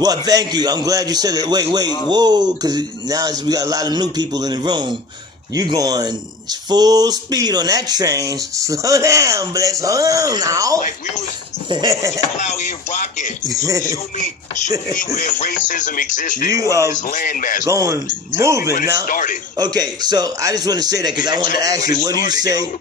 Well, thank you. I'm glad you said that. Wait, whoa, because now we got a lot of new people in the room. You going full speed on that train. Slow down, Bliss. Hold on now. Like we was all out here rocking. Show me where racism existed on this landmass. Moving now. Okay, so I just want to say that because I wanted to ask you, what do you say?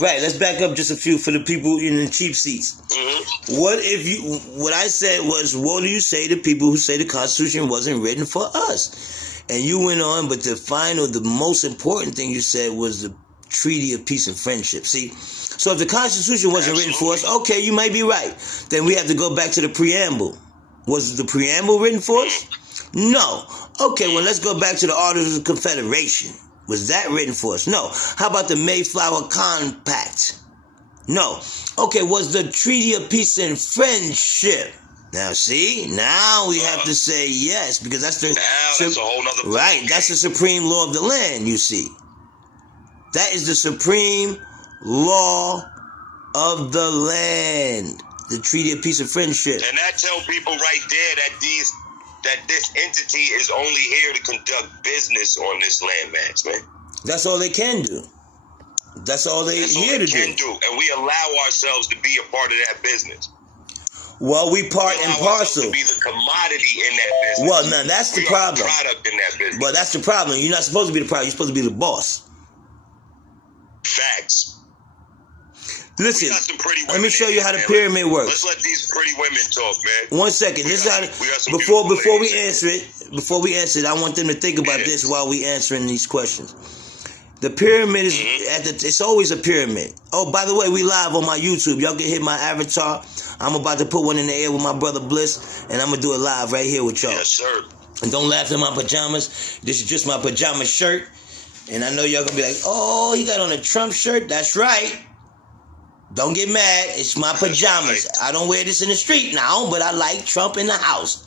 Right, let's back up just a few for the people in the cheap seats. Mm-hmm. What I said was, what do you say to people who say the Constitution wasn't written for us? And you went on, but the most important thing you said was the Treaty of Peace and Friendship. See, so if the Constitution wasn't written for us, okay, you might be right. Then we have to go back to the preamble. Was the preamble written for us? No. Okay, well, let's go back to the Articles of Confederation. Was that written for us? No. How about the Mayflower Compact? No. Okay, was the Treaty of Peace and Friendship? Now, see, now we have to say yes, because that's a whole nother thing. Right, that's the supreme law of the land, you see. That is the supreme law of the land, the Treaty of Peace and Friendship. And that tell people right there that this entity is only here to conduct business on this landmass, man. That's all they can do. That's all they're here to do. And we allow ourselves to be a part of that business. Well, we part and parcel. To be the commodity in that business. Well, now that's the problem. Product in that business. Well, that's the problem. You're not supposed to be the product. You're supposed to be the boss. Facts. Listen, let me show you how the pyramid works. Let's let these pretty women talk, man. 1 second. This is how. Before we answer it, I want them to think about this while we answering these questions. The pyramid is it's always a pyramid. Oh, by the way, we live on my YouTube. Y'all can hit my avatar. I'm about to put one in the air with my brother Bliss, and I'm gonna do it live right here with y'all. Yes, sir. And don't laugh at my pajamas. This is just my pajama shirt. And I know y'all gonna be like, oh, he got on a Trump shirt. That's right. Don't get mad. It's my pajamas. I don't wear this in the street now, but I like Trump in the house.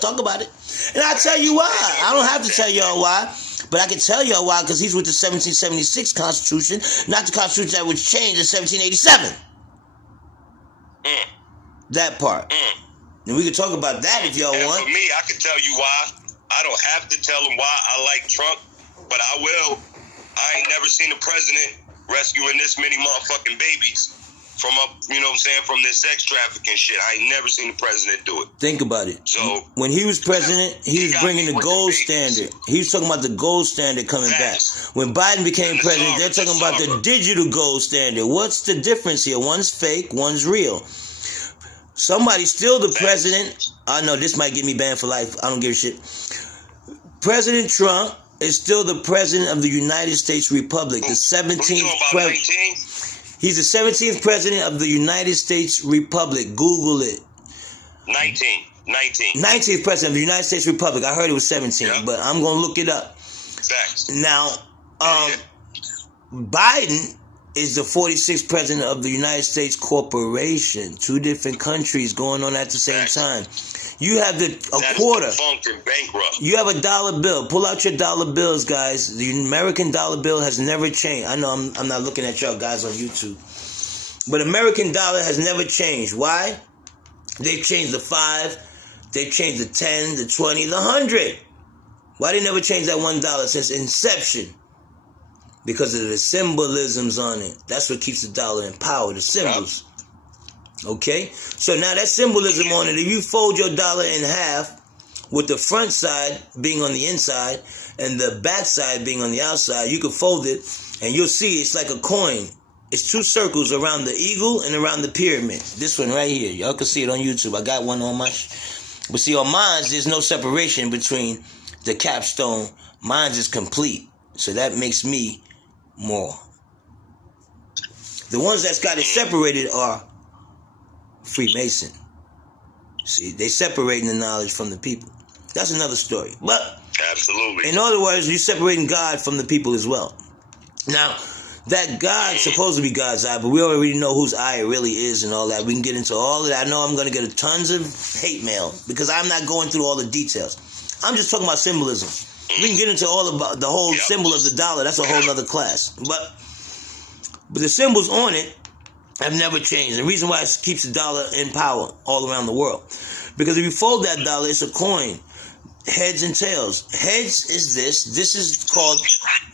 Talk about it. And I'll tell you why. I don't have to tell y'all why. But I can tell y'all why, because he's with the 1776 Constitution, not the Constitution that was changed in 1787. That part. And we can talk about that if y'all want. For me, I can tell you why. I don't have to tell him why I like Trump, but I will. I ain't never seen a president rescuing this many motherfucking babies from from this sex trafficking shit. I ain't never seen the president do it. Think about it. So when he was president, he was bringing the gold standard. He was talking about the gold standard coming back. When Biden became president, they're talking about the digital gold standard. What's the difference here? One's fake, one's real. Somebody's still the president. I know this might get me banned for life. I don't give a shit. President Trump is still the president of the United States Republic, the 17th president. He's the 17th president of the United States Republic. Google it. 19th president of the United States Republic. I heard it was 17, but I'm going to look it up. Facts. Now, Biden is the 46th president of the United States Corporation. Two different countries going on at the same time. You have a quarter. You have a dollar bill. Pull out your dollar bills, guys. The American dollar bill has never changed. I know I'm not looking at y'all guys on YouTube. But American dollar has never changed. Why? They've changed the 5. They've changed the 10, the 20, the 100. Why they never changed that $1 since inception? Because of the symbolisms on it. That's what keeps the dollar in power, the symbols. Okay? So now that symbolism on it, if you fold your dollar in half, with the front side being on the inside and the back side being on the outside, you can fold it and you'll see it's like a coin. It's 2 circles around the eagle and around the pyramid. This one right here. Y'all can see it on YouTube. I got one on my... But see, on mine, there's no separation between the capstone. Mine is complete. So that makes me more. The ones that's got it separated are Freemason. See, they separating the knowledge from the people. That's another story. But absolutely. In other words, you're separating God from the people as well. Now, that God's supposed to be God's eye, but we already know whose eye it really is and all that. We can get into all of that. I know I'm going to get tons of hate mail because I'm not going through all the details. I'm just talking about symbolism. We can get into all about the whole symbol of the dollar. That's a whole other class. But the symbols on it have never changed. The reason why it keeps the dollar in power all around the world. Because if you fold that dollar, it's a coin. Heads and tails. Heads is this. This is called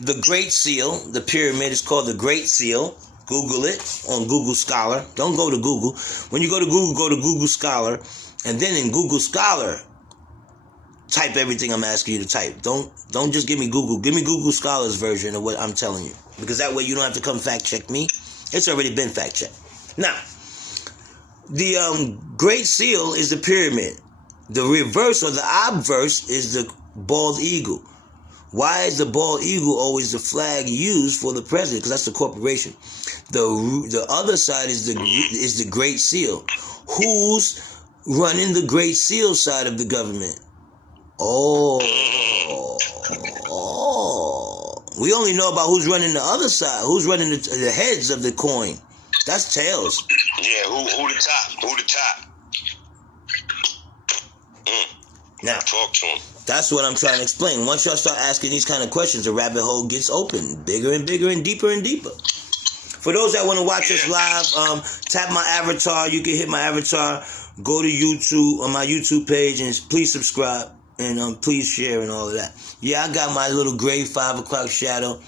the Great Seal. The pyramid is called the Great Seal. Google it on Google Scholar. Don't go to Google. When you go to Google Scholar. And then in Google Scholar, type everything I'm asking you to type. Don't just give me Google. Give me Google Scholar's version of what I'm telling you. Because that way you don't have to come fact check me. It's already been fact checked. Now, the Great Seal is the pyramid. The reverse or the obverse is the bald eagle. Why is the bald eagle always the flag used for the president? Because that's the corporation. The other side is the Great Seal. Who's running the Great Seal side of the government? Oh. We only know about who's running the other side. Who's running the heads of the coin? That's tails. Yeah, who the top? Who the top? Now, talk to him. That's what I'm trying to explain. Once y'all start asking these kind of questions, the rabbit hole gets open, bigger and bigger and deeper and deeper. For those that want to watch us live, tap my avatar. You can hit my avatar. Go to YouTube on my YouTube page and please subscribe and please share and all of that. Yeah, I got my little gray 5 o'clock shadow.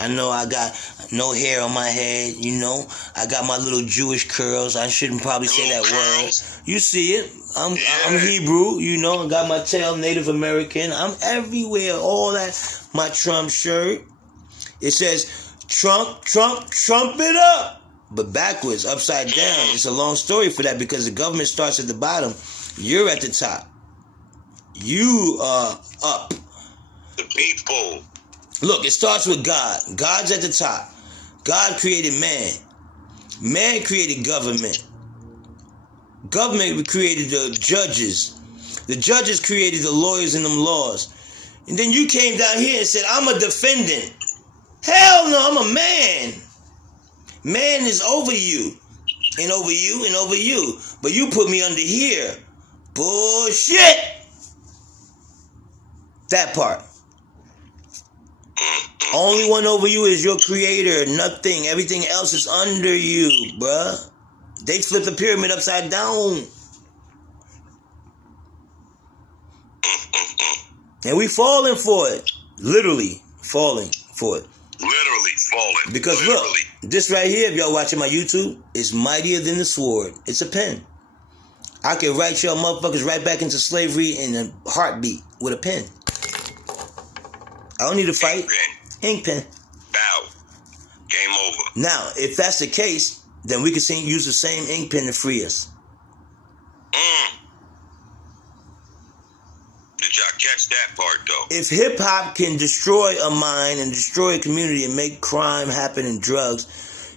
I know I got no hair on my head, you know. I got my little Jewish curls. I shouldn't probably say that word. You see it. I'm Hebrew, you know. I got my tail Native American. I'm everywhere. All that. My Trump shirt. It says, Trump it up. But backwards, upside down. It's a long story for that because the government starts at the bottom. You're at the top. You are up. The people. Look, it starts with God. God's at the top. God created man. Man created government. Government created the judges. The judges created the lawyers and them laws. And then you came down here and said, I'm a defendant. Hell no, I'm a man. Man is over you. And over you and over you. But you put me under here. Bullshit. That part. Only one over you is your creator. Nothing. Everything else is under you, bruh. They flipped the pyramid upside down. And we falling for it. Literally falling for it. Literally falling. Because look, this right here, if y'all watching my YouTube, is mightier than the sword. It's a pen. I can write y'all motherfuckers right back into slavery in a heartbeat with a pen. I don't need to fight. Ink pen. Bow. Game over. Now, if that's the case, then we can use the same ink pen to free us. Did y'all catch that part, though? If hip-hop can destroy a mind and destroy a community and make crime happen and drugs,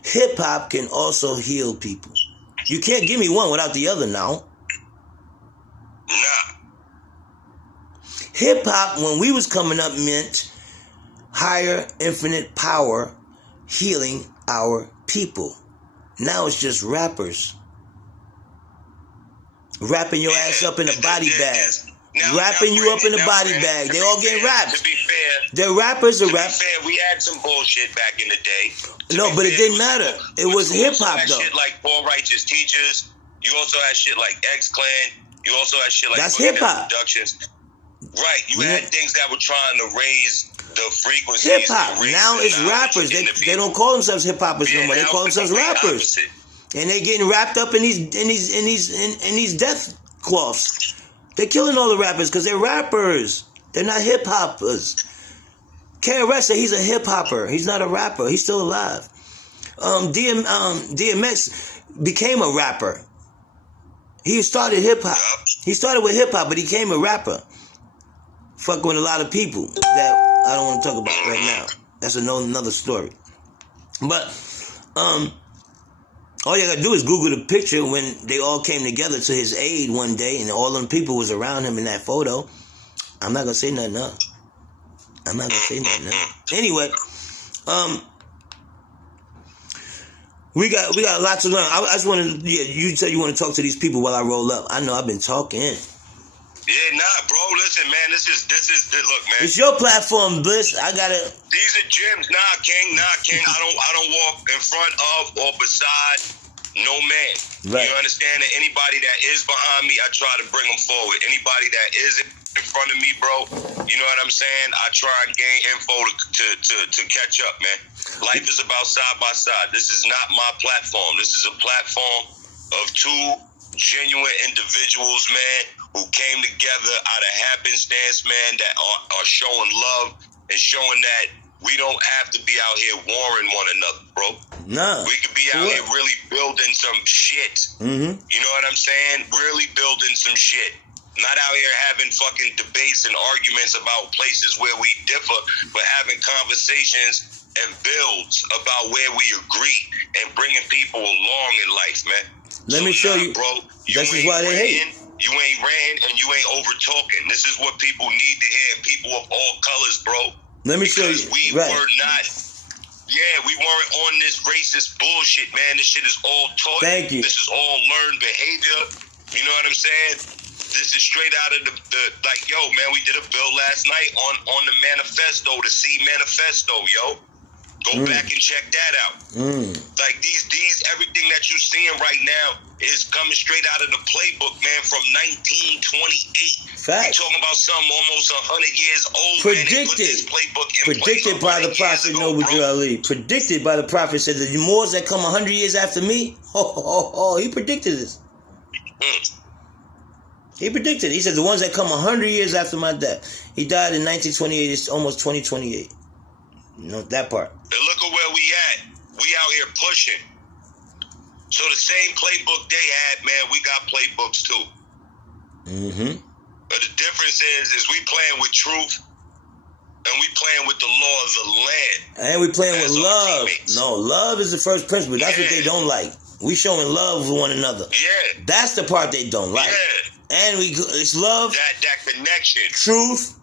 hip-hop can also heal people. You can't give me one without the other now. Nah. Hip-hop, when we was coming up, meant higher infinite power healing our people. Now it's just rappers wrapping your ass up in a body bag. Wrapping you up in a body bag. They all getting rapped. To be fair, they're rappers. To be fair, we had some bullshit back in the day. No, but it didn't matter. It was hip hop though. Shit like Poor Righteous Teachers. You also had shit like X Clan. You also had shit like that's hip hop productions. Right. You had things that were trying to raise the frequency. Hip hop. Now it's rappers. They don't call themselves hip hoppers no more. They call themselves rappers. And they getting wrapped up in these death cloths. They're killing all the rappers because they're rappers. They're not hip hoppers. KRS said he's a hip hopper. He's not a rapper. He's still alive. DMX became a rapper. He started hip hop. He started with hip hop, but he became a rapper. Fucking with a lot of people that I don't want to talk about right now. That's another story. But all you gotta do is Google the picture when they all came together to his aid one day and all them people was around him in that photo. I'm not gonna say nothing else. Anyway, we got a lot to learn. I just want to, you said you want to talk to these people while I roll up. I know I've been talking. Yeah, nah, bro. Listen, man. This is. Look, man. It's your platform, Bliss. I gotta. These are gems. Nah, King. I don't walk in front of or beside no man. Right. You understand that anybody that is behind me, I try to bring them forward. Anybody that is in front of me, bro, you know what I'm saying? I try and gain info to catch up, man. Life is about side by side. This is not my platform. This is a platform of two genuine individuals, man, who came together out of happenstance, man, that are showing love and showing that we don't have to be out here warring one another, bro. No. We could be out here really building some shit. Mm-hmm. You know what I'm saying? Really building some shit. Not out here having fucking debates and arguments about places where we differ, but having conversations and builds about where we agree and bringing people along in life, man. Let me show you, bro. This is why they hate. You ain't ran and you ain't over talking. This is what people need to hear. People of all colors, bro. Let me show you. We were not. Yeah, we weren't on this racist bullshit, man. This shit is all taught. Thank you. This is all learned behavior. You know what I'm saying? This is straight out of the like, yo, man, we did a bill last night on the manifesto, the C manifesto, yo. Go back and check that out. Like these everything that you're seeing right now is coming straight out of the playbook, man, from 1928. Fact. We're talking about something almost 100 years old. Predicted. Man, they put this playbook in Predicted place by the prophet Noble Ali. Predicted by the prophet, said that the Moors that come 100 years after me, he predicted this. He predicted. He said the ones that come 100 years after my death. He died in 1928. It's almost 2028. You know, that part. And look at where we at. We out here pushing. So the same playbook they had, man, we got playbooks too. Mm-hmm. But the difference is we playing with truth and we playing with the law of the land. And we playing with love. No, love is the first principle. That's what they don't like. We showing love with one another. Yeah. That's the part they don't like. Yeah. And it's love. That connection. Truth,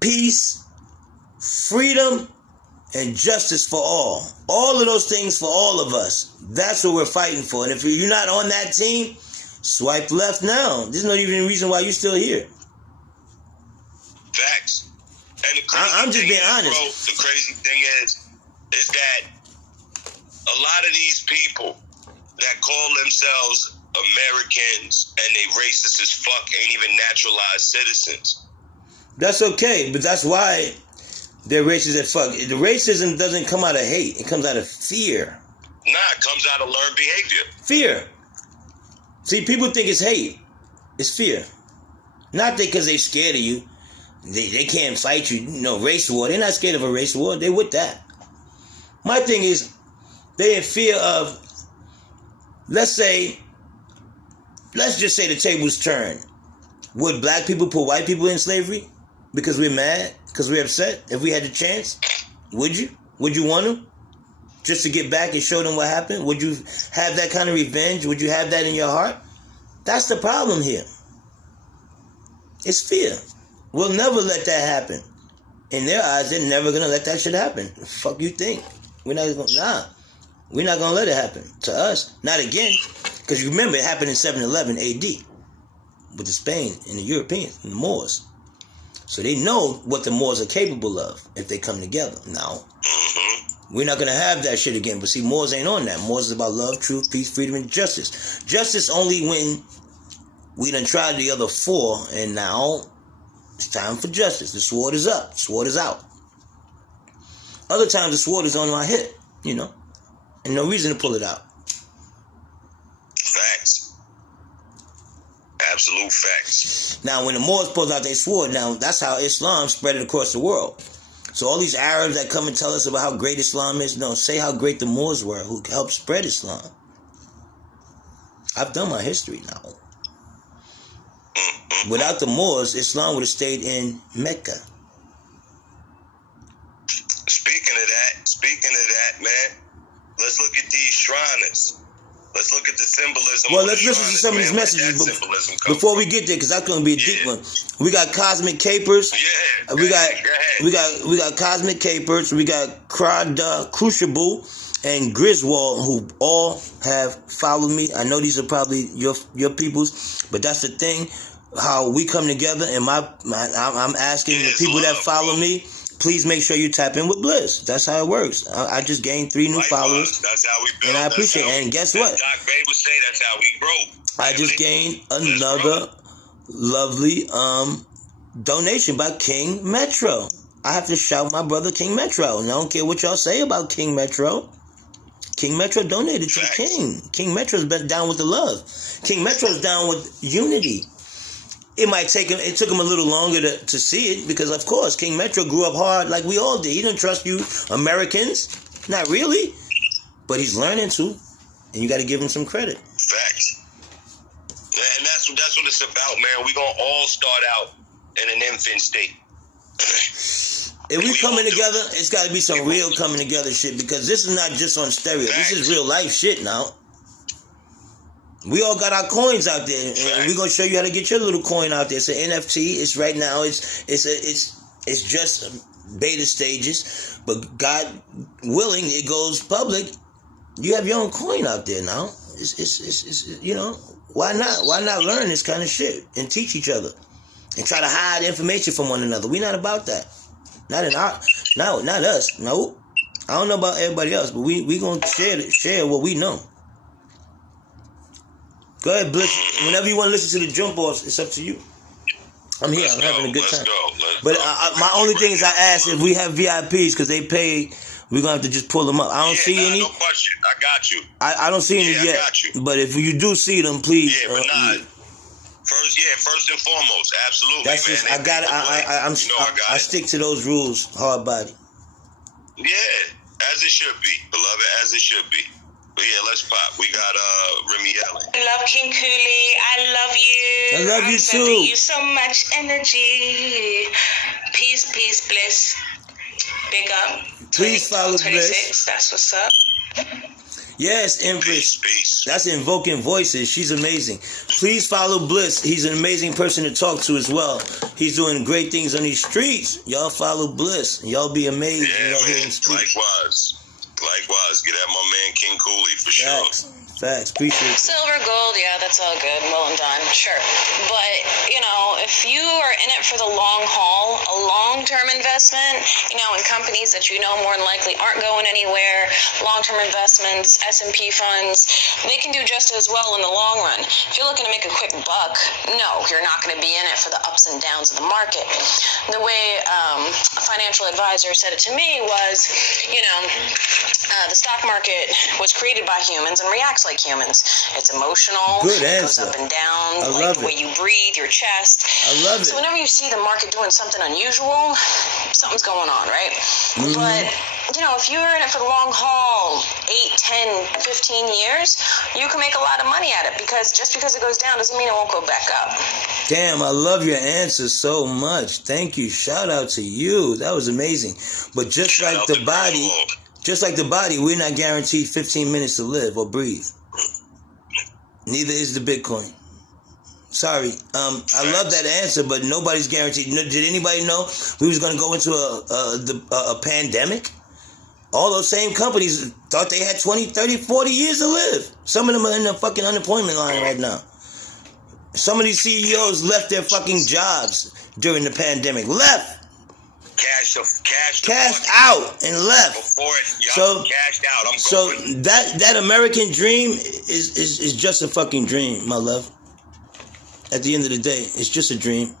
peace, freedom, and justice for all. All of those things for all of us. That's what we're fighting for. And if you're not on that team, swipe left now. There's not even a reason why you're still here. Facts. And I'm just being honest. Bro, the crazy thing is that a lot of these people that call themselves Americans and they racist as fuck ain't even naturalized citizens. That's okay, but that's why they're racist as fuck. The racism doesn't come out of hate. It comes out of fear. Nah, it comes out of learned behavior. Fear. See, people think it's hate. It's fear. Not because they're scared of you. They can't fight you. You know, race war. They're not scared of a race war. They're with that. My thing is, they're in fear of, let's just say the tables turn. Would black people put white people in slavery? Because we're mad? Because we're upset? If we had the chance? Would you? Would you want to? Just to get back and show them what happened? Would you have that kind of revenge? Would you have that in your heart? That's the problem here. It's fear. We'll never let that happen. In their eyes, they're never going to let that shit happen. The fuck you think? We're not going to let it happen. To us, not again. Because you remember, it happened in 711 AD with the Spain and the Europeans and the Moors. So they know what the Moors are capable of if they come together. Now, we're not going to have that shit again. But see, Moors ain't on that. Moors is about love, truth, peace, freedom, and justice. Justice only when we done tried the other four, and now it's time for justice. The sword is up. The sword is out. Other times the sword is on my hip, you know, and no reason to pull it out. Facts. Absolute facts. Now, when the Moors pulled out their sword, now that's how Islam spread it across the world. So all these Arabs that come and tell us about how great Islam is, no, say how great the Moors were who helped spread Islam. I've done my history now. Without the Moors, Islam would have stayed in Mecca. Speaking of that, man, let's look at these Shriners. Let's look at the symbolism. Well, let's listen to some of these messages before we get there, because that's going to be a deep one. We got Cosmic Capers. Yeah. We got Cosmic Capers. We got Crucible and Griswold, who all have followed me. I know these are probably your peoples, but that's the thing. How we come together, and I'm asking the people that follow me, please make sure you tap in with Bliss. That's how it works. I just gained 3 new followers. That's how we build. And I appreciate it. And guess what? Doc Bay would say that's how we grow. I just gained another lovely donation by King Metro. I have to shout my brother King Metro. And I don't care what y'all say about King Metro. King Metro donated to the King. King Metro's been down with the love. King Metro's down with unity. It took him a little longer to see it because, of course, King Metro grew up hard like we all did. He didn't trust you Americans. Not really. But he's learning to. And you got to give him some credit. Facts. And that's what it's about, man. We're going to all start out in an infant state. If we coming together, it's got to be some real coming together shit because this is not just on stereo. This is real life shit now. We all got our coins out there, and we're gonna show you how to get your little coin out there. It's an NFT. It's right now. It's just beta stages, but God willing, it goes public. You have your own coin out there now. It's you know, why not? Why not learn this kind of shit and teach each other and try to hide information from one another? We're not about that. Not us. Nope. I don't know about everybody else, but we gonna share what we know. Go ahead, Bliss. Whenever you want to listen to the jump offs, it's up to you. I'm here. I'm having a good time. But my only thing is I asked if we have VIPs because they pay. We're going to have to just pull them up. I don't see any. No question. I got you. I don't see any yet. I got you. But if you do see them, please. Yeah, but first and foremost, absolutely. That's man. just, I got it. I stick to those rules, hard body. Yeah, as it should be. Beloved, as it should be. But yeah, let's pop. We got Remy Allen. I love King Cooley. I love you. I love you I'm too. sending you so much energy. Peace, Bliss. Big up. Please follow 26, Bliss. That's what's up. Yes, Empress. Peace. That's Invoking Voices. She's amazing. Please follow Bliss. He's an amazing person to talk to as well. He's doing great things on these streets. Y'all follow Bliss. Y'all be amazed. Yeah, y'all man. Likewise. Get at my man King Cooley for sure. Facts. Appreciate it. Silver, gold, yeah, that's all good. Well and done. Sure. But, if you are in it for the long haul, a long-term investment, in companies that more than likely aren't going anywhere, long-term investments, S&P funds, they can do just as well in the long run. If you're looking to make a quick buck, no, you're not going to be in it for the ups and downs of the market. The way a financial advisor said it to me was, the stock market was created by humans and reacts like humans. It's emotional. Good answer. It goes up and down, like the way you breathe, your chest. I love it. So whenever you see the market doing something unusual, something's going on, right? Mm-hmm. But, if you're in it for the long haul, 8, 10, 15 years, you can make a lot of money at it because just because it goes down doesn't mean it won't go back up. Damn, I love your answer so much. Thank you. Shout out to you. That was amazing. But just like the body, we're not guaranteed 15 minutes to live or breathe. Neither is the Bitcoin. Sorry. I love that answer, but nobody's guaranteed. Did anybody know we was going to go into a pandemic? All those same companies thought they had 20, 30, 40 years to live. Some of them are in the fucking unemployment line right now. Some of these CEOs left their fucking jobs during the pandemic. Left. Cashed out and left. Cashed out. That American dream is just a fucking dream, my love. At the end of the day, it's just a dream.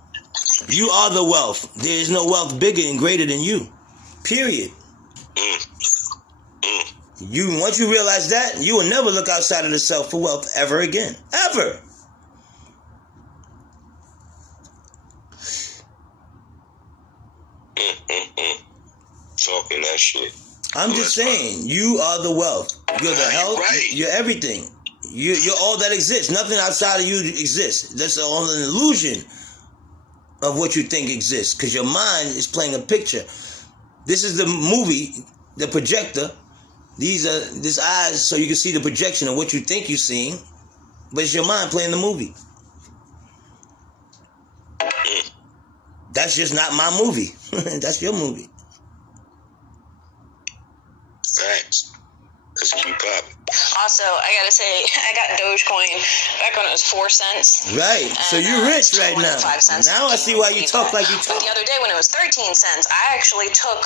You are the wealth. There is no wealth bigger and greater than you. Period. Once you realize that, you will never look outside of the self for wealth ever again. Ever. Talking that shit. I'm just saying, you are the wealth. You're the health. Right. You're everything. You're all that exists. Nothing outside of you exists. That's all an illusion of what you think exists. Because your mind is playing a picture. This is the movie, the projector. This eyes so you can see the projection of what you think you're seeing. But it's your mind playing the movie. That's just not my movie. That's your movie. Thanks. Let's keep popping. Awesome. Also, I gotta say, I got Dogecoin back when it was 4 cents. Right. So you're rich right now. 5 cents. Now I see why you talk like you talk. But the other day when it was 13 cents, I actually took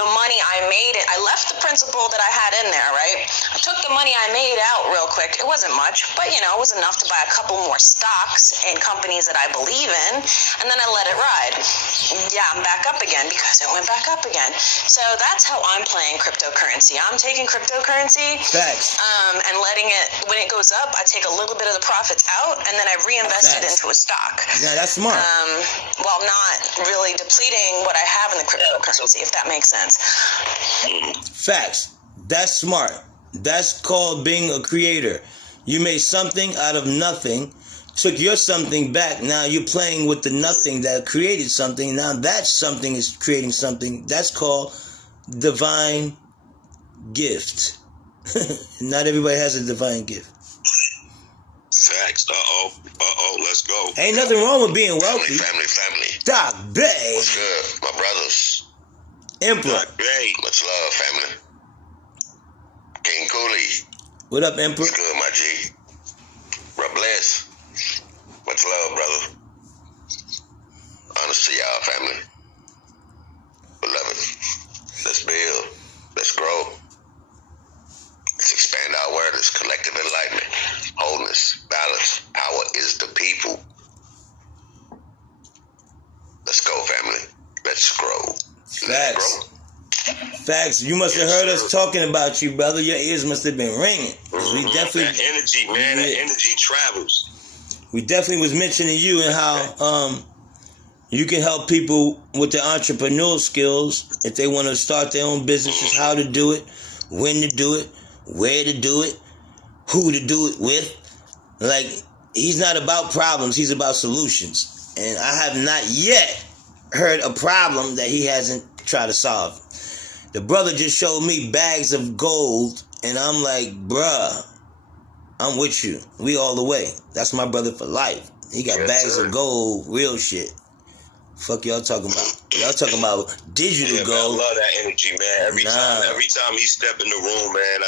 the money I made it. I left the principal that I had in there, right? I took the money I made out real quick. It wasn't much, but it was enough to buy a couple more stocks in companies that I believe in, and then I let it ride. Yeah, I'm back up again because it went back up again. So that's how I'm playing cryptocurrency. I'm taking cryptocurrency, Facts. and letting it, when it goes up, I take a little bit of the profits out, and then I reinvest it into a stock. Yeah, that's smart. While not really depleting what I have in the cryptocurrency, if that makes sense. Facts. That's smart. That's called being a creator. You made something out of nothing, took your something back. Now you're playing with the nothing that created something. Now that something is creating something. That's called divine gift. Not everybody has a divine gift. Facts. Let's go. Ain't nothing wrong with being wealthy. Family. Doc Bay. What's good, my brothers? Emperor. Doc Bay. Much love, family. King Cooley. What up, Emperor? What's good, my G? Bro, Bliss. Much love, brother. Honest to y'all, family. Beloved. Let's build. Let's grow. Let's expand our awareness, collective enlightenment, wholeness, balance. Power is the people. Let's go, family. Let's grow. Let's grow. Facts. You must have heard us talking about you, brother. Your ears must have been ringing. We definitely that energy, man. That energy travels. We definitely was mentioning you and how you can help people with their entrepreneurial skills if they want to start their own businesses, how to do it, when to do it, where to do it, who to do it with. Like, he's not about problems, he's about solutions. And I have not yet heard a problem that he hasn't tried to solve. The brother just showed me bags of gold, and I'm like, bruh, I'm with you. We all the way. That's my brother for life. He got bags of gold, real shit. Fuck y'all talking about? Y'all talking about digital gold. Man, I love that energy, man. Every time he step in the room, man,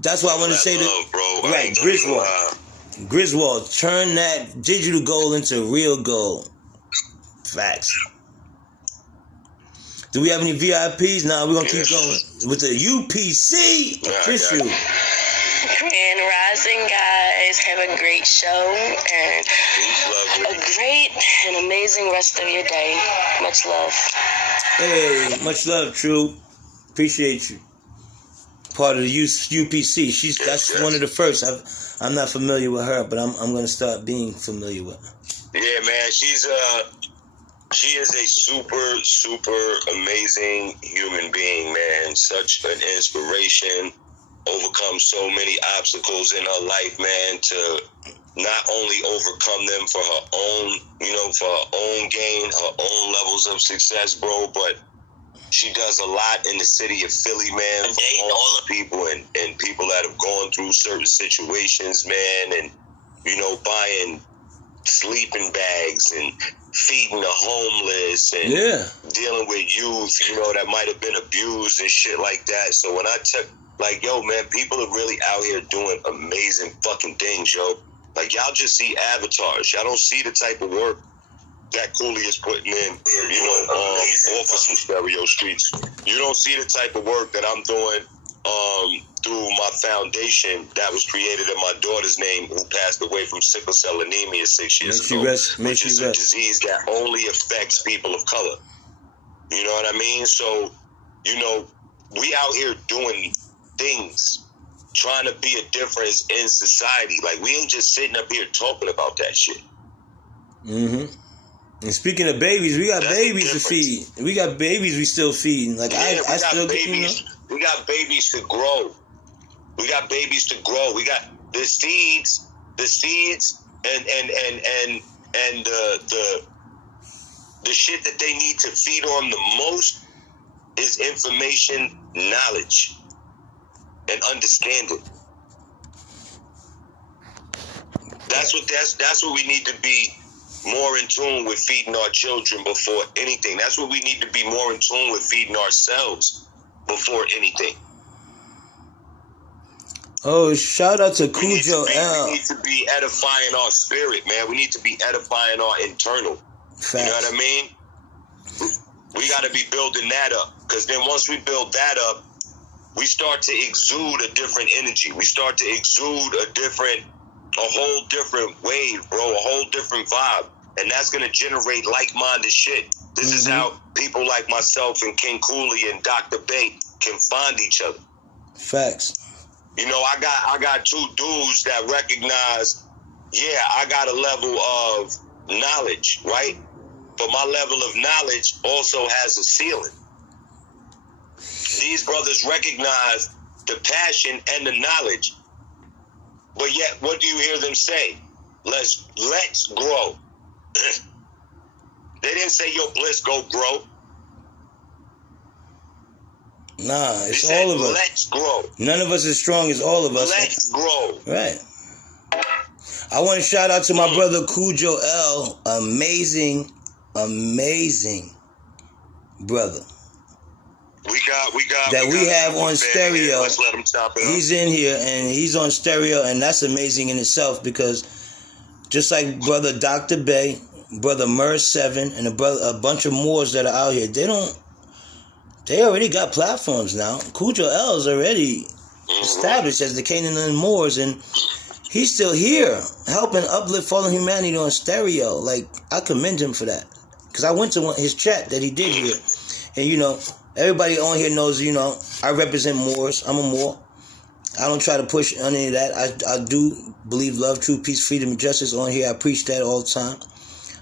that's why I want to say love, bro. Right, Griswold, turn that digital gold into real gold. Facts. Do we have any VIPs? Nah, we're gonna keep going with the UPC official. And rising, guys, have a great show and a great and amazing rest of your day. Much love. Hey, much love, True. Appreciate you. Part of the UPC. That's one of the first. I'm not familiar with her, but I'm gonna start being familiar with her. Yeah, man, she is a super amazing human being, man. Such an inspiration. Overcome so many obstacles in her life, man, to not only overcome them for her own, for her own gain, her own levels of success, bro, but she does a lot in the city of Philly, man, for all the people and people that have gone through certain situations, man, and, buying sleeping bags and feeding the homeless and dealing with youth, that might have been abused and shit like that. So when I took, like, yo, man, people are really out here doing amazing fucking things, yo. Like, y'all just see avatars. Y'all don't see the type of work that Cooley is putting in, off of some stereo streets. You don't see the type of work that I'm doing through my foundation that was created in my daughter's name, who passed away from sickle cell anemia 6 years ago, which is a disease that only affects people of color. You know what I mean? So, we out here doing things, trying to be a difference in society. Like, we ain't just sitting up here talking about that shit. Mm-hmm. And speaking of babies, we got babies to feed. We got babies we still feeding. Like, I still babies. We got babies to grow. We got babies to grow. We got the seeds, and the shit that they need to feed on the most is information, knowledge, and understanding. That's what we need to be more in tune with, feeding our children before anything. That's what we need to be more in tune with, feeding ourselves before anything. Oh, shout out to Cujo L. We need to be edifying our spirit, man. We need to be edifying our internal. Facts. You know what I mean? We got to be building that up. Because then once we build that up, we start to exude a different energy. We start to exude a whole different wave, bro, a whole different vibe. And that's going to generate like-minded shit. This is how people like myself and King Cooley and Dr. Bay can find each other. Facts. You know, I got two dudes that recognize, yeah, I got a level of knowledge, right? But my level of knowledge also has a ceiling. These brothers recognize the passion and the knowledge. But yet, what do you hear them say? Let's grow. They didn't say, yo, Bliss, go grow. Nah, it's all of us. Let's grow. None of us is strong as all of us. Let's grow. Right. I want to shout out to my brother Cujo L. Amazing brother. We have on stereo. Let's let him top it up. He's in here and he's on stereo, and that's amazing in itself because just like brother Dr. Bay, brother Mer 7, and a bunch of Moors that are out here, they already got platforms now. Cujo L is already established as the Canaan Moors, and he's still here helping uplift fallen humanity on stereo. Like, I commend him for that. Because I went to his chat that he did here. And, you know, everybody on here knows, you know, I represent Moors. I'm a Moor. I don't try to push any of that. I do believe love, truth, peace, freedom, and justice on here. I preach that all the time.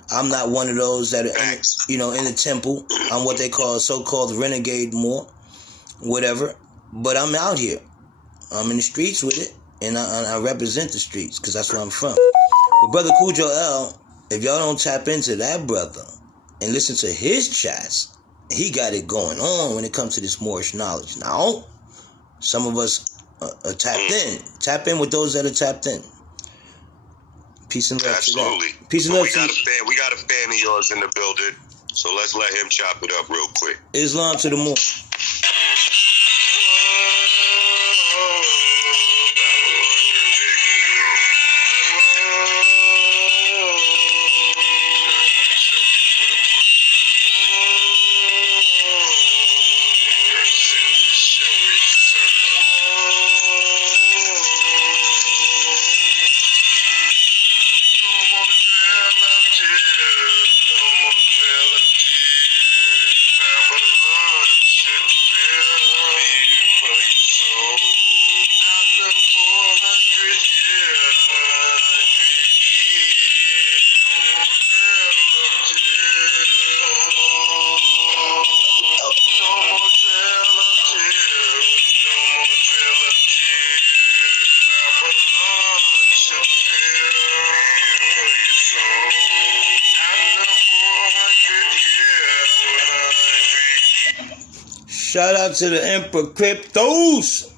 I'm not one of those that are, you know, in the temple. I'm what they call a so-called renegade Moor, whatever. But I'm out here. I'm in the streets with it, and I represent the streets because that's where I'm from. But brother Cujo L, if y'all don't tap into that brother and listen to his chats, he got it going on when it comes to this Moorish knowledge. Now, some of us are tapped in. Tap in with those that are tapped in. Peace and love. Absolutely. To that. Peace and love. We got a fan of yours in the building, so let's let him chop it up real quick. Islam to the Moor. Shout out to the Emperor Cryptos.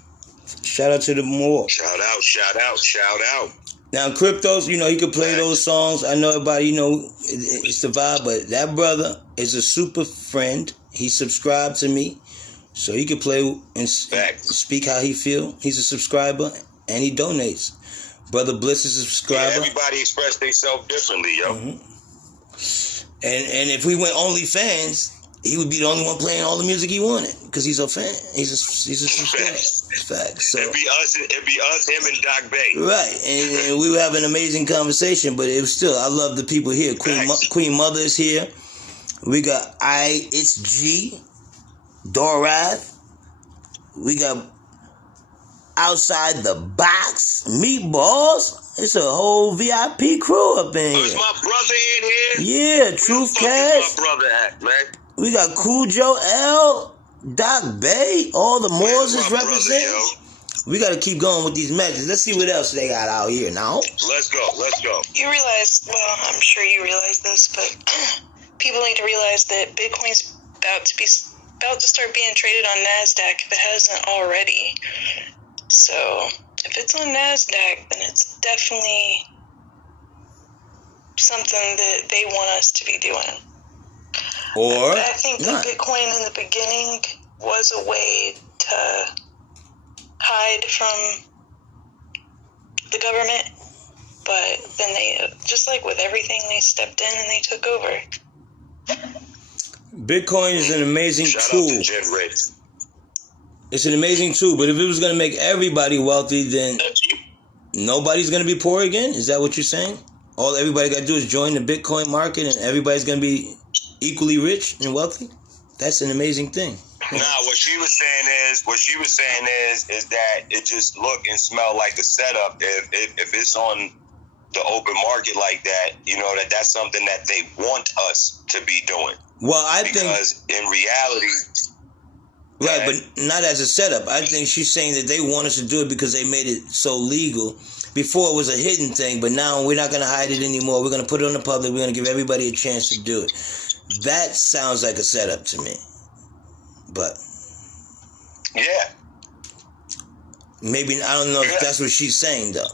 Shout out to the Moor. Shout out. Now, Cryptos, you know, he could play those songs. I know everybody, you know, it's the vibe, but that brother is a super friend. He subscribed to me, so he could play and speak how he feel. He's a subscriber, and he donates. Brother Bliss is a subscriber. Yeah, everybody express themselves differently, yo. And if we went OnlyFans, he would be the only one playing all the music he wanted because he's a fan. He's a subscriber. Facts. So, it'd be us, him, and Doc Bay. Right, and we would have an amazing conversation. But it was still, I love the people here. Queen Mother is here. We got It's G, Dorath. We got Outside the Box, Meatballs. It's a whole VIP crew up in here. Is my brother in here? Yeah, Truth Cash. Where's my brother at, man? We got Cujo L, Doc Bay, all the Moors is represented. We got to keep going with these messages. Let's see what else they got out here now. Let's go. You realize, well, I'm sure you realize this, but people need to realize that Bitcoin's about to start being traded on NASDAQ if it hasn't already. So if it's on NASDAQ, then it's definitely something that they want us to be doing. Or I think that Bitcoin in the beginning was a way to hide from the government. But then they, just like with everything, they stepped in and they took over. Bitcoin is an amazing Shout tool. out to Jen Red. It's an amazing tool, but if it was going to make everybody wealthy, then nobody's going to be poor again? Is that what you're saying? All everybody got to do is join the Bitcoin market and everybody's going to be equally rich and wealthy? That's an amazing thing. Nah, what she was saying is that it just look and smell like a setup. If it's on the open market like that, you know, that's something that they want us to be doing. Well, I think because in reality, right, but not as a setup. I think she's saying that they want us to do it because they made it so legal. Before it was a hidden thing, but now we're not going to hide it anymore. We're going to put it on the public. We're going to give everybody a chance to do it. That sounds like a setup to me. But yeah, maybe, I don't know if that's what she's saying though,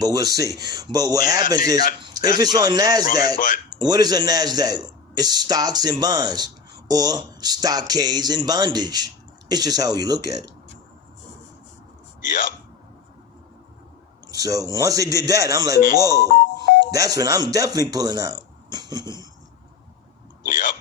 but we'll see. But what happens is, if it's on NASDAQ, what is a NASDAQ? It's stocks and bonds, or stockades and bondage. It's just how you look at it. Yep. So once they did that, I'm like, whoa, that's when I'm definitely pulling out. Yep.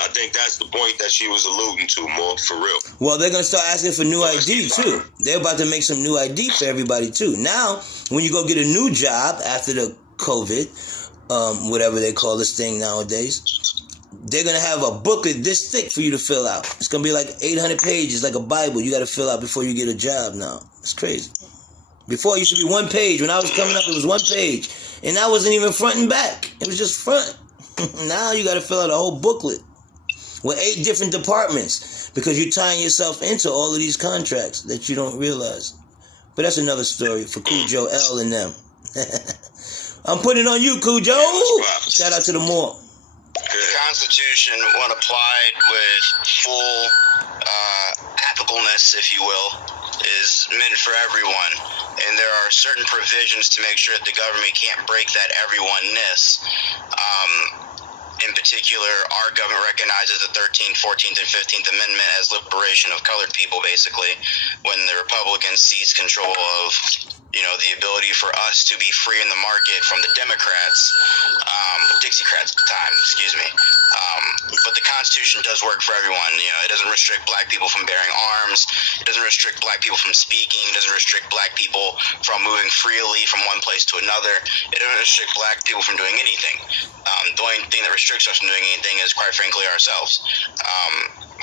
I think that's the point that she was alluding to, more for real. Well, they're going to start asking for new ID, too. They're about to make some new ID for everybody, too. Now, when you go get a new job after the COVID, whatever they call this thing nowadays, they're going to have a booklet this thick for you to fill out. It's going to be like 800 pages, like a Bible you got to fill out before you get a job now. It's crazy. Before, it used to be one page. When I was coming up, it was one page. And that wasn't even front and back. It was just front. Now you got to fill out a whole booklet with 8 different departments because you're tying yourself into all of these contracts that you don't realize. But that's another story for Cujo L and them. I'm putting it on you, Cujo. Shout out to the Moore. The Constitution, when applied with full applicableness, if you will, is meant for everyone. And there are certain provisions to make sure that the government can't break that everyone-ness. In particular, our government recognizes the 13th, 14th, and 15th Amendment as liberation of colored people, basically, when the Republicans seized control of, you know, the ability for us to be free in the market from the Democrats, Dixiecrats at the time, excuse me. But the Constitution does work for everyone. You know, it doesn't restrict black people from bearing arms. It doesn't restrict black people from speaking. It doesn't restrict black people from moving freely from one place to another. It doesn't restrict black people from doing anything. The only thing that restricts us from doing anything is, quite frankly, ourselves.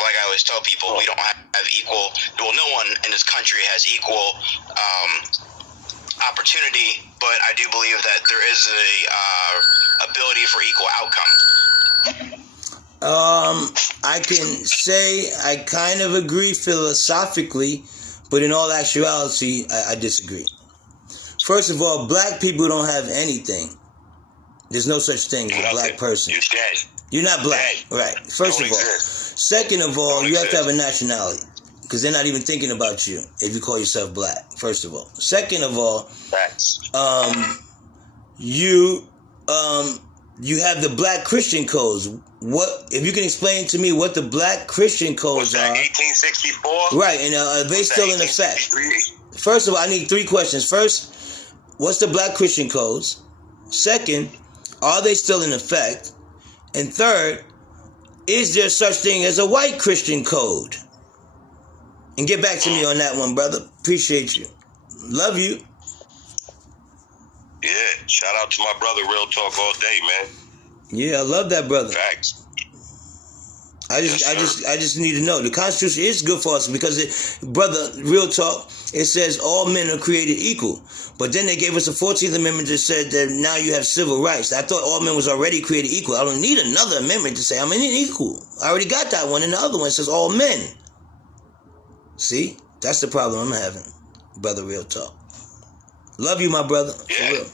Like I always tell people, we don't have equal, well, no one in this country has equal opportunity, but I do believe that there is a ability for equal outcome. I can say I kind of agree philosophically, but in all actuality, I disagree. First of all, black people don't have anything. There's no such thing as a black person. You're dead. You're not black, right? First of all. Second of all, you have to have a nationality, because they're not even thinking about you if you call yourself black. First of all. Second of all, you have the black Christian codes. What, if you can explain to me what the black Christian codes are? 1864. Right, and are they still in effect? First of all, I need 3 questions. First, what's the black Christian codes? Second, are they still in effect? And third, is there such thing as a white Christian code? And get back to me on that one, brother. Appreciate you. Love you. Yeah, shout out to my brother, Real Talk all day, man. Yeah, I love that brother. Facts. I just need to know. The Constitution is good for us because, brother, real talk, it says all men are created equal. But then they gave us a 14th Amendment that said that now you have civil rights. I thought all men was already created equal. I don't need another amendment to say I'm equal. I already got that one, and the other one says all men. See? That's the problem I'm having, brother, real talk. Love you, my brother. Yeah. For real.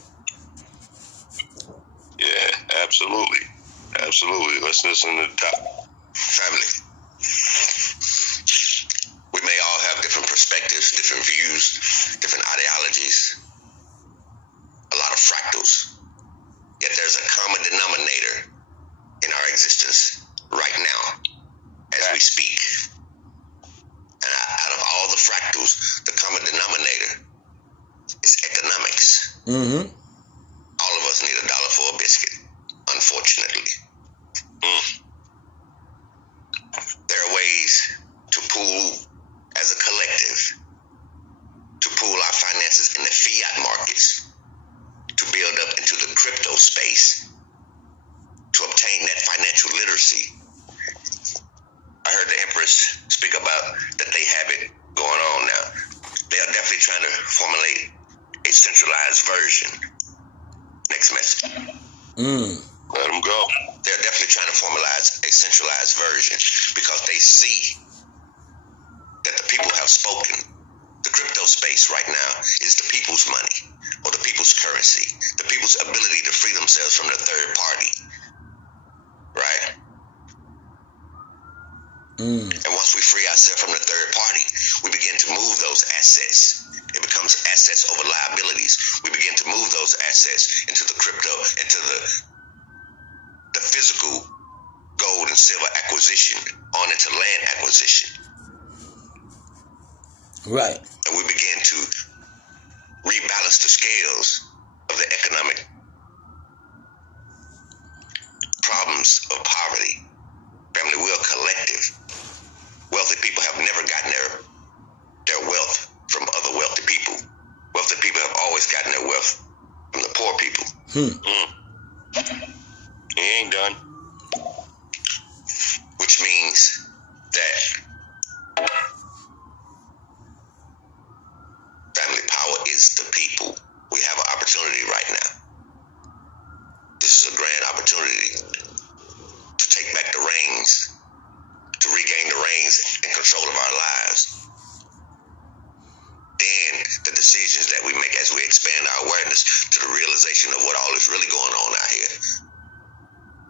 Yeah, absolutely. Absolutely. Let's listen to the top. Family. We may all have different perspectives, different views, different ideologies, a lot of fractals. Yet there's a common denominator in our existence right now as we speak. And out of all the fractals, the common denominator is economic. financial literacy. I heard the Empress speak about that they have it going on now. They are definitely trying to formulate a centralized version. Next message. Let them go. They're definitely trying to formalize a centralized version because they see that the people have spoken. The crypto space right now is the people's money or the people's currency, the people's ability to free themselves from the third party. Right? And once we free ourselves from the third party, we begin to move those assets. It becomes assets over liabilities. We begin to move those assets into the crypto, into the physical gold and silver acquisition, on into land acquisition. Right. And we begin to rebalance the scales of the economic problems of poverty. Family, we are collective. Wealthy people have never gotten their wealth from other wealthy people. Wealthy people have always gotten their wealth from the poor people. He ain't done. Which means that family power is the people. We have an opportunity right now. This is a grand opportunity to take back the reins, to regain the reins and control of our lives. Then the decisions that we make as we expand our awareness to the realization of what all is really going on out here,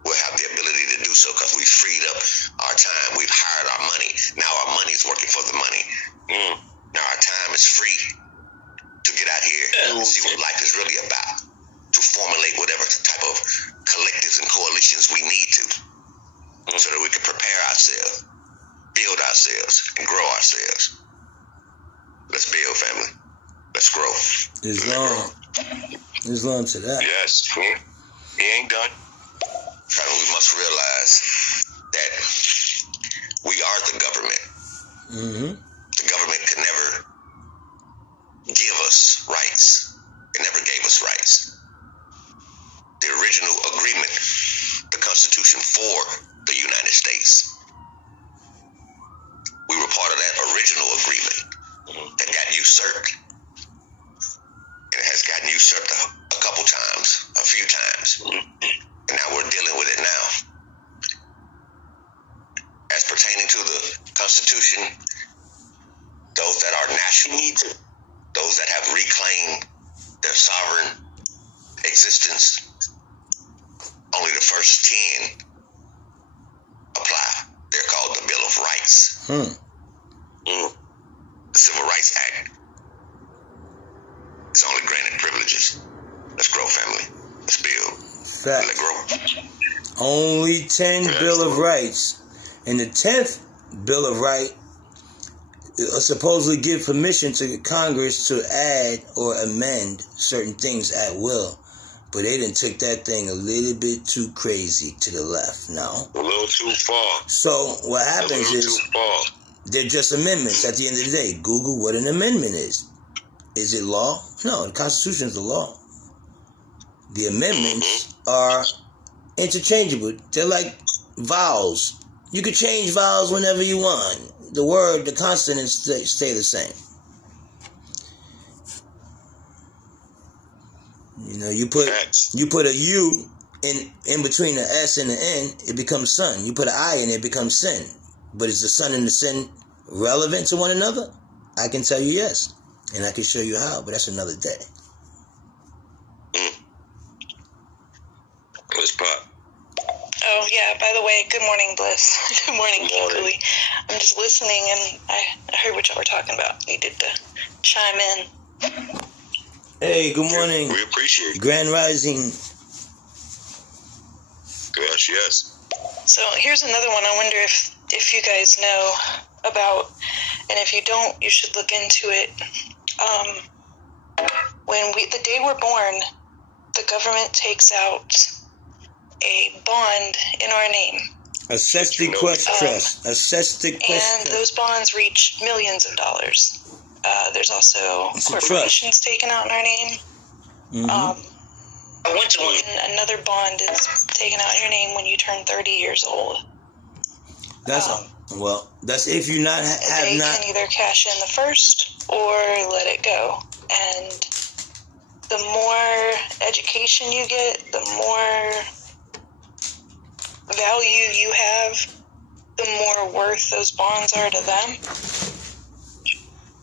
we'll have the ability to do so because we freed up our time. We've hired our money. Now our money is working for the money. Now our time is free to get out here and see what life is really about, to formulate whatever type of collectives and coalitions we need to, so that we can prepare ourselves, build ourselves, and grow ourselves. Let's build, family. Let's grow. Islam to that. Yes. He ain't done. We must realize that we are the government. The government could never give us rights. It never gave us rights. The original agreement, the Constitution for the United States, we were part of that original agreement that got usurped. And it has gotten usurped a couple times, a few times. And now we're dealing with it now. As pertaining to the Constitution, those that are national, those that have reclaimed their sovereign existence, only the first 10 apply. They're called the Bill of Rights. The Civil Rights Act. It's only granted privileges. Let's grow, family. Let's build. Facts. Let's grow. Only 10 Bill of Rights. And the 10th Bill of Rights supposedly give permission to Congress to add or amend certain things at will. But they done took that thing a little bit too crazy to the left now. A little too far. So what happens is they're just amendments at the end of the day. Google what an amendment is. Is it law? No, the Constitution is the law. The amendments are interchangeable. They're like vowels. You could change vowels whenever you want. The word, the consonants stay the same. You know, you put a U in between the S and the N, it becomes sun. You put an I in it becomes sin. But is the sun and the sin relevant to one another? I can tell you yes. And I can show you how, but that's another day. Let's pop. Oh, yeah, by the way, good morning, Bliss. Good morning, Kimberly. I'm just listening, and I heard what y'all were talking about. Needed to chime in. Hey, good morning. We appreciate it. Grand Rising. Yes. So here's another one I wonder if you guys know about, and if you don't, you should look into it. The day we're born, the government takes out a bond in our name. Assess the trust. Assess the And those bonds reach millions of dollars. There's also corporations taken out in our name. I went to one. And another bond is taken out in your name when you turn 30 years old. That's that's if you not they can either cash in the first or let it go. And the more education you get, the more value you have, the more worth those bonds are to them.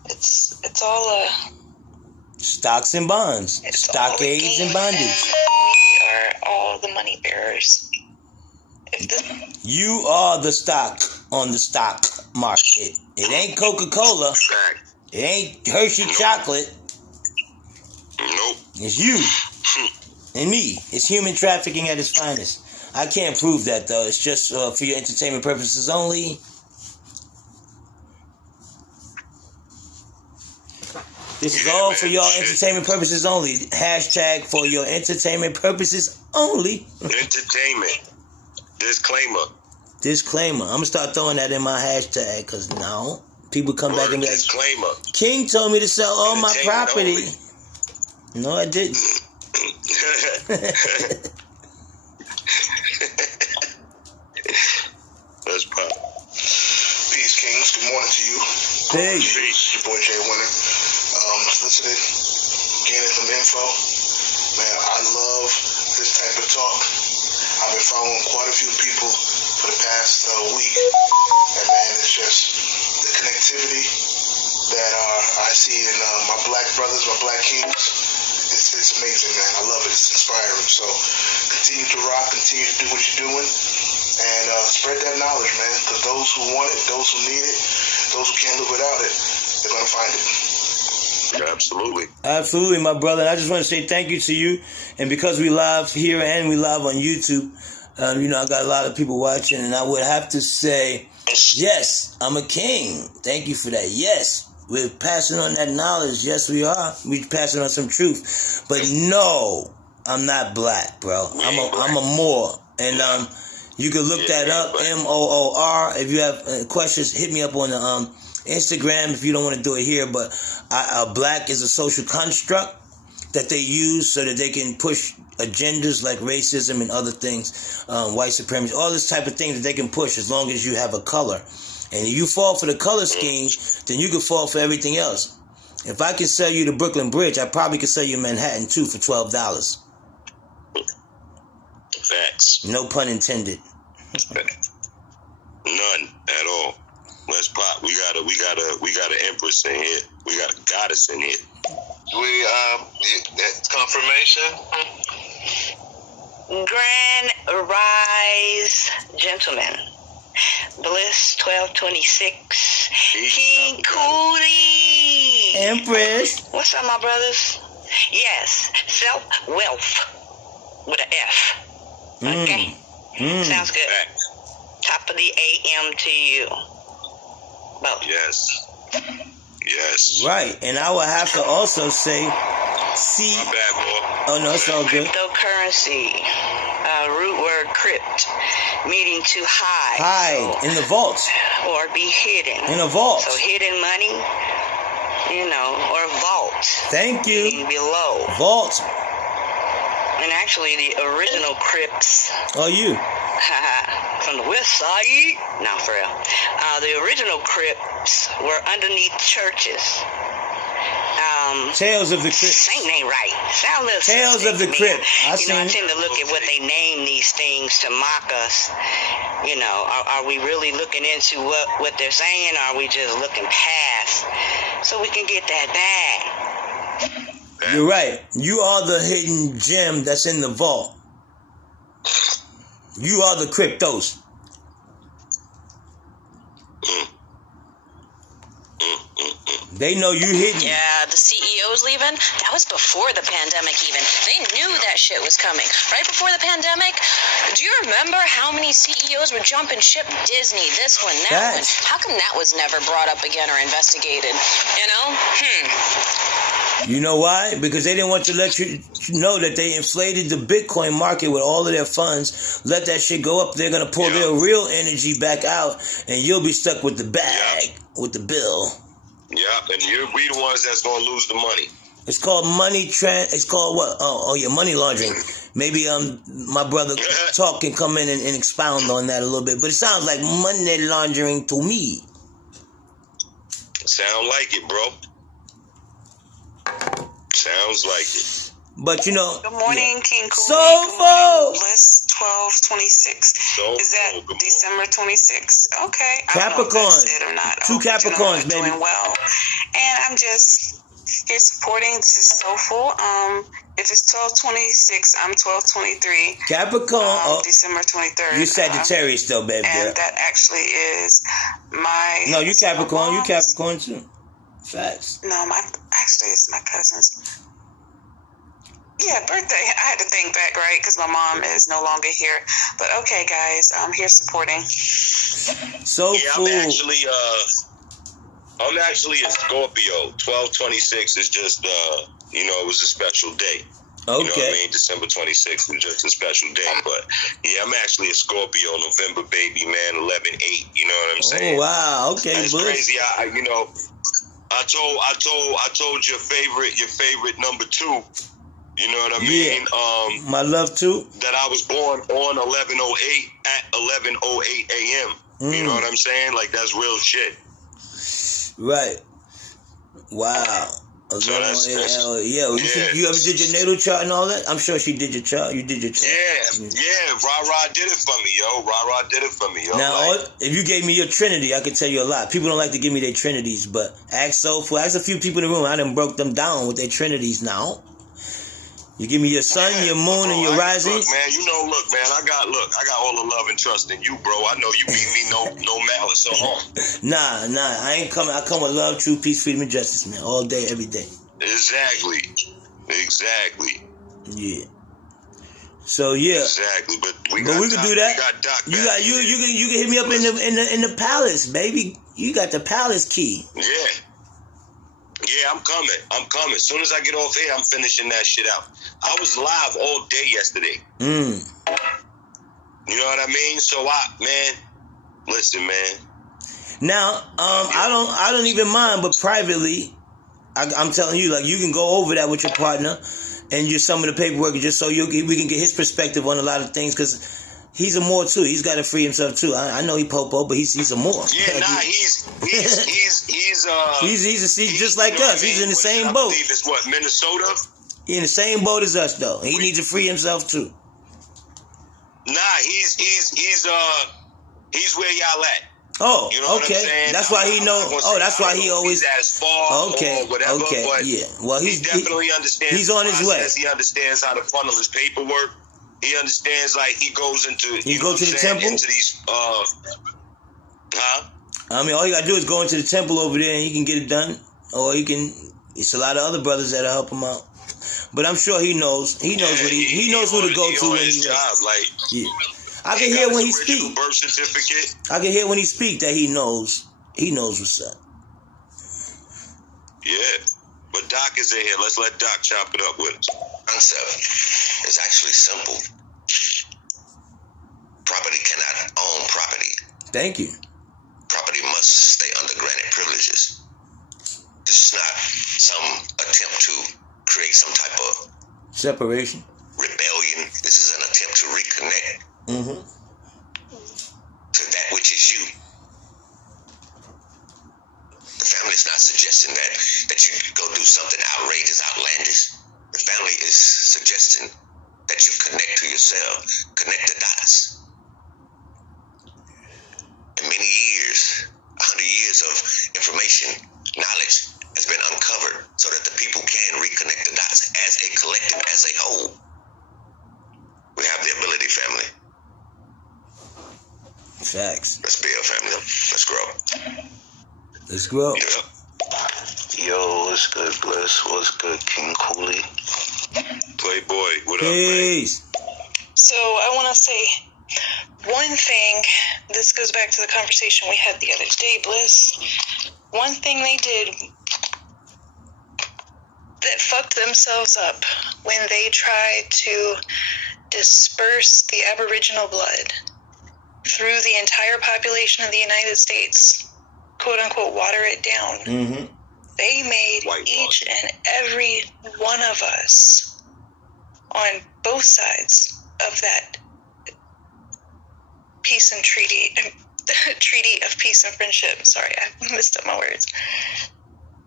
It's all a stocks and bonds, stockades and bondage. We are all the money bearers. You are the stock on the stock market. It ain't Coca-Cola. It ain't Hershey chocolate. Nope. It's you and me. It's human trafficking at its finest. I can't prove that, though. It's just for your entertainment purposes only. This is all for your entertainment purposes only. Hashtag for your entertainment purposes only. Entertainment. Disclaimer. I'm going to start throwing that in my hashtag because now people come back and be like, disclaimer. King told me to sell all my property. Only. No, I didn't. Let's pop. Peace, Kings. Good morning to you. Peace. Your boy Jay Winter. Listening, gaining some info. Man, I love this type of talk. I've been following quite a few people for the past week, and man, it's just the connectivity that I see in my black brothers, my black kings. It's amazing, man. I love it. It's inspiring. So continue to rock, continue to do what you're doing, and spread that knowledge, man. Because those who want it, those who need it, those who can't live without it, they're gonna find it. Absolutely, my brother. I just want to say thank you to you. And because we live here and we live on YouTube, I got a lot of people watching, and I would have to say, yes, I'm a king. Thank you for that. Yes, we're passing on that knowledge. Yes, we are. We're passing on some truth. But no, I'm not black, bro. I'm a Moor. And you can look that up, Moor. If you have questions, hit me up on the Instagram if you don't want to do it here. But black is a social construct that they use so that they can push agendas like racism and other things, white supremacy, all this type of things that they can push as long as you have a color. And if you fall for the color scheme, then you can fall for everything else. If I can sell you the Brooklyn Bridge, I probably could sell you Manhattan too for $12. Facts. No pun intended. None at all. Let's pop. We got an empress in here. We got a goddess in here. That's confirmation. Grand Rise, gentlemen. Bliss 1226. King Coolie. Empress. What's up, my brothers? Yes, self-wealth with an F. Okay? Sounds good. Top of the AM to you. Both. Yes. Right, and I would have to also say, My bad, boy. Oh no, it's all good. Cryptocurrency, root word crypt, meaning to hide. Hide in the vault. Or be hidden. In a vault. So hidden money, or vault. Thank you. Meaning below. Vault. And actually, the original crypts. Oh, you. From the west side. No, for real. The original crypts were underneath churches. Tales of the Crypt. Saint ain't right. Sound little Tales of the Crypt. I tend to look at what they name these things to mock us. Are we really looking into what they're saying? Or are we just looking past so we can get that bag? You're right. You are the hidden gem that's in the vault. You are the cryptos. They know you hidden. Yeah, the CEOs leaving, that was before the pandemic even. They knew that shit was coming. Right before the pandemic, do you remember how many CEOs were jumping ship? Disney, this one, that one. How come that was never brought up again or investigated? You know why? Because they didn't want to let you know that they inflated the Bitcoin market with all of their funds. Let that shit go up. They're going to pull their real energy back out, and you'll be stuck with the bag, with the bill. Yeah, and we the ones that's going to lose the money. It's called it's called what? Oh, yeah, money laundering. Maybe my brother Talk can come in and expound on that a little bit. But it sounds like money laundering to me. Sound like it, bro. Sounds like it. But you know. Good morning, King Cooley. Soulful. Bliss 1226. Is that December 26th? Okay. Capricorn. I don't know if that's it or not. 2 Capricorns, baby. Doing well. And I'm just here supporting. This is Soulful. If it's 1226, I'm 1223. Capricorn. December 23rd. You Sagittarius though, baby girl. And that actually is my. No, you Capricorn. You Capricorn too. Facts. No, actually it's my cousin's. Yeah, birthday. I had to think back, right? Because my mom is no longer here. But okay, guys, I'm here supporting. So yeah, cool. I'm actually a Scorpio. 1226 is just, it was a special day. Okay. You know what I mean? December 26th was just a special day. But yeah, I'm actually a Scorpio. November baby, man. 11/8. You know what I'm saying? Oh wow. Okay, it's crazy. I told your favorite number 2. You know what I mean? Yeah. My love too. That I was born on 11/08 at 11:08 a.m. You know what I'm saying? Like that's real shit. Right. Wow. So that's yeah. You ever did your natal chart and all that? I'm sure she did your chart. You did your chart. Yeah. Ra did it for me, yo. Ra did it for me, yo. Now, if you gave me your Trinity, I could tell you a lot. People don't like to give me their Trinities, but ask a few people in the room. I done broke them down with their Trinities now. You give me your sun, your moon, and your rising. Look, man, I got all the love and trust in you, bro. I know you beat me no malice at all. Nah, I ain't coming. I come with love, truth, peace, freedom, and justice, man. All day, every day. Exactly. Yeah. So yeah. Exactly, but we can do that. We got Doc. You can hit me up in the palace, baby. You got the palace key. Yeah, I'm coming. As soon as I get off here, I'm finishing that shit out. I was live all day yesterday. You know what I mean? So listen, man. Now, I don't even mind, but privately, I'm telling you, like, you can go over that with your partner and just some of the paperwork, just so we can get his perspective on a lot of things, because he's a Moor too. He's got to free himself too. I know he popo, but he's a Moor. Yeah, he's just like us. He's in the same boat. I believe it's what, Minnesota? He's in the same boat as us though. He needs to free himself too. Nah, he's where y'all at. Oh, you know okay. What I'm saying? That's why he know. That's why he always. As far okay. Or whatever, okay. But yeah. Well, he definitely understands. He's on his way. He understands how to funnel his paperwork. He understands, like, he goes into. You go to the temple. Into these. I mean, all you gotta do is go into the temple over there, and he can get it done. Or he can. It's a lot of other brothers that'll help him out. But I'm sure he knows. He knows what he knows who to go to when he's job. Like, yeah. I can hear when he speaks. Birth certificate. I can hear when he speaks that he knows. He knows what's up. Yeah, but Doc is in here. Let's let Doc chop it up with us. Concept is actually simple. Property cannot own property. Thank you. Property must stay under granted privileges. This is not some attempt to create some type of separation, rebellion. This is an attempt to reconnect to that which is you. The family is not suggesting that you go do something outrageous, outlandish. The family is suggesting that you connect to yourself, connect the dots. In many years, 100 years of information, knowledge has been uncovered so that the people can reconnect the dots as a collective, as a whole. We have the ability, family. Facts. Let's build, family. Let's grow. Let's grow. Yeah. Yo, what's good, Bliss? What's good, King Cooley? Playboy, what Peace. up, man? So I want to say one thing. This goes back to the conversation we had the other day, Bliss. One thing they did that fucked themselves up when they tried to disperse the Aboriginal blood through the entire population of the United States, quote unquote, water it down. They made each and every one of us on both sides of that peace and treaty of peace and friendship. Sorry, I messed up my words.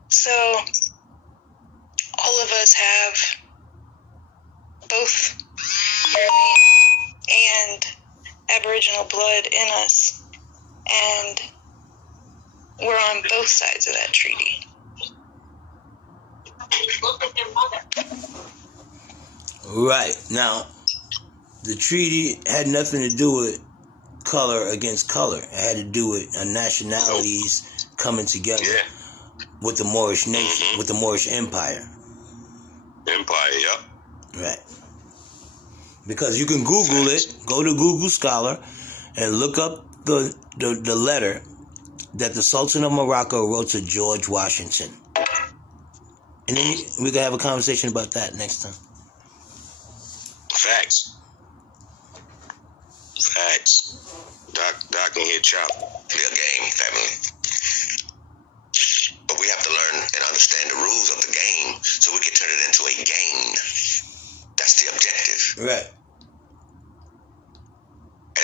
So all of us have both European and Aboriginal blood in us, and we're on both sides of that treaty. Right. Now, the treaty had nothing to do with color against color. It had to do with nationalities coming together with the Moorish nation, with the Moorish Empire. Right. Because you can Google it, go to Google Scholar, and look up the letter that the Sultan of Morocco wrote to George Washington. And then we can have a conversation about that next time. Facts. Doc in here chop. Be a game, family. But we have to learn and understand the rules of the game so we can turn it into a gain. That's the objective. Right.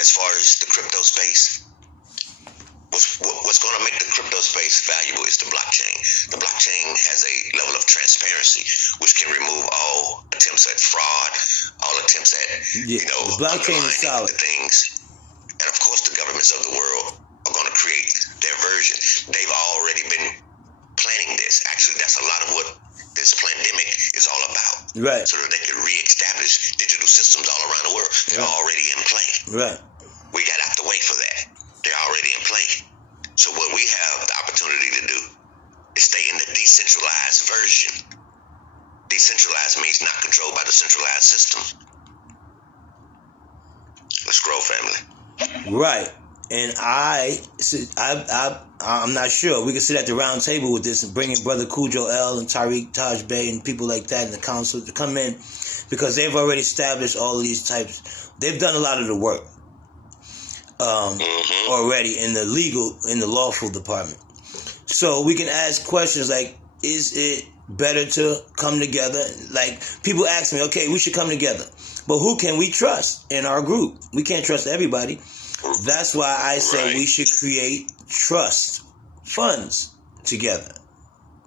As far as the crypto space, what's going to make the crypto space valuable is the blockchain. The blockchain has a level of transparency which can remove all attempts at fraud, all attempts at, the blockchain is solid. The things. And of course, the governments of the world are going to create their version. They've already been planning this. Actually, that's a lot of what this pandemic is all about. Right. So that they can reestablish digital systems all around the world. They're already in play. Right. We got out the way for that. They're already in play. So what we have the opportunity to do is stay in the decentralized version. Decentralized means not controlled by the centralized system. Let's grow, family. Right. And I'm not sure. We can sit at the round table with this and bring in Brother Cujo L and Tariq Taj Bey and people like that in the council to come in, because they've already established all of these types. They've done a lot of the work already in the lawful department. So we can ask questions like, is it better to come together? Like, people ask me, okay, we should come together, but who can we trust in our group? We can't trust everybody. That's why I say we should create trust funds together.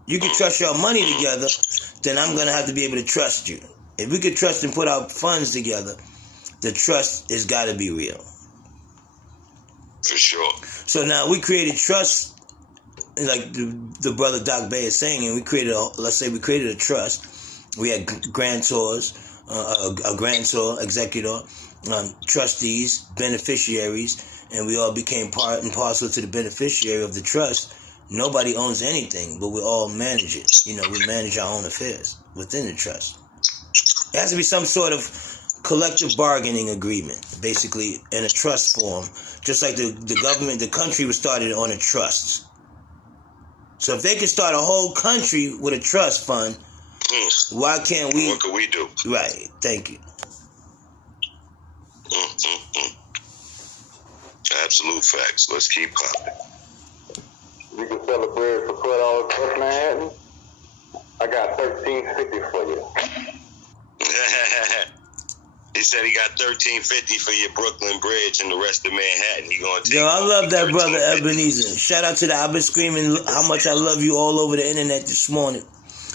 You can trust your money together, then I'm going to have to be able to trust you. If we could trust and put our funds together, the trust has got to be real. For sure. So now we created trust, like the brother Doc Bay is saying, and we created a trust. We had grantors, a grantor, executor, trustees, beneficiaries, and we all became part and parcel to the beneficiary of the trust. Nobody owns anything, but we all manage it. We manage our own affairs within the trust. It has to be some sort of collective bargaining agreement, basically, in a trust form. Just like the government, the country was started on a trust. So if they can start a whole country with a trust fund, why can't we? What could we do? Right. Thank you. Absolute facts. Let's keep popping. You can celebrate for $12 plus Manhattan. I got $13.50 for you. He said he got $13.50 for your Brooklyn Bridge and the rest of Manhattan. He gonna take. Yo, I love that brother Ebenezer. Shout out to that. I've been screaming how much I love you all over the internet this morning,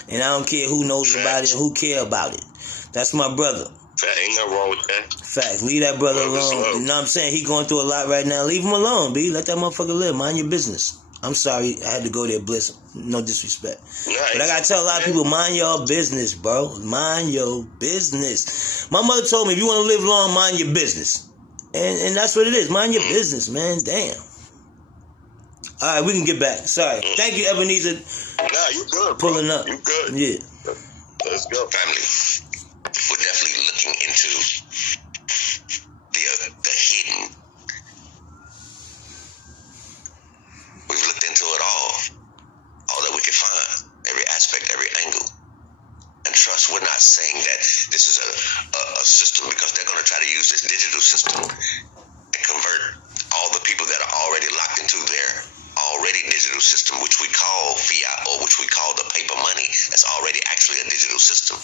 and I don't care who knows about it and who care about it. That's my brother. Ain't nothing wrong with that. Facts. Leave that brother alone. You know what I'm saying? He going through a lot right now. Leave him alone, B. Let that motherfucker live. Mind your business. I'm sorry I had to go there, Bliss. No disrespect. Nice. But I gotta tell a lot of people, mind your business, bro. Mind your business. My mother told me, if you want to live long, mind your business. And that's what it is. Mind your business, man. Damn. All right, we can get back. Sorry. Thank you, Ebenezer. Nah, you good, bro. Pulling up. You good. Yeah. Let's go, family. We're definitely looking into the hidden. We've looked into it all that we can find, every aspect, every angle. And trust, we're not saying that this is a system because they're going to try to use this digital system and convert all the people that are already locked into their already digital digital system, which we call fiat, or which we call the paper money. That's already actually a digital system.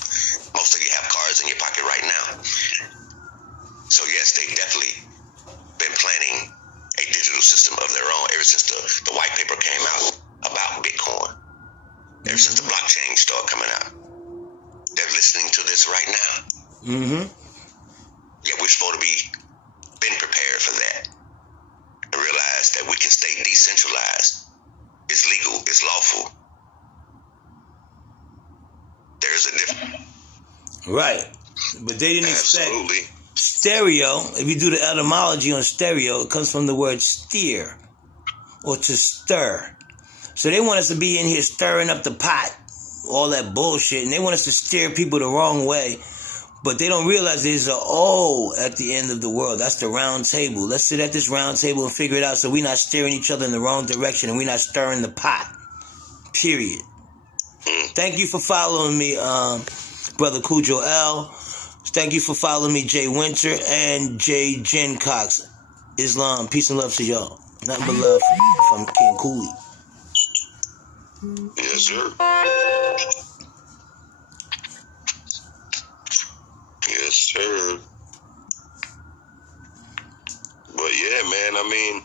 Most of you have cards in your pocket right now. So yes, they definitely been planning a digital system of their own ever since the white paper came out about Bitcoin. Ever since the blockchain started coming out. They're listening to this right now. Mm-hmm. Yeah, we're supposed to be been prepared for that. And realize that we can stay decentralized. It's legal, it's lawful. There's a difference. Right. But they didn't expect stereo. If you do the etymology on stereo, it comes from the word steer or to stir. So they want us to be in here stirring up the pot, all that bullshit, and they want us to steer people the wrong way. But they don't realize there's an O at the end of the world. That's the round table. Let's sit at this round table and figure it out so we're not steering each other in the wrong direction and we're not stirring the pot. Period. Thank you for following me, Brother Cujo L. Thank you for following me, Jay Winter and Jay Jen Cox. Islam, peace and love to y'all. Nothing but love from King Cooley. Yes, sir. Yes, sir. But yeah, man, I mean,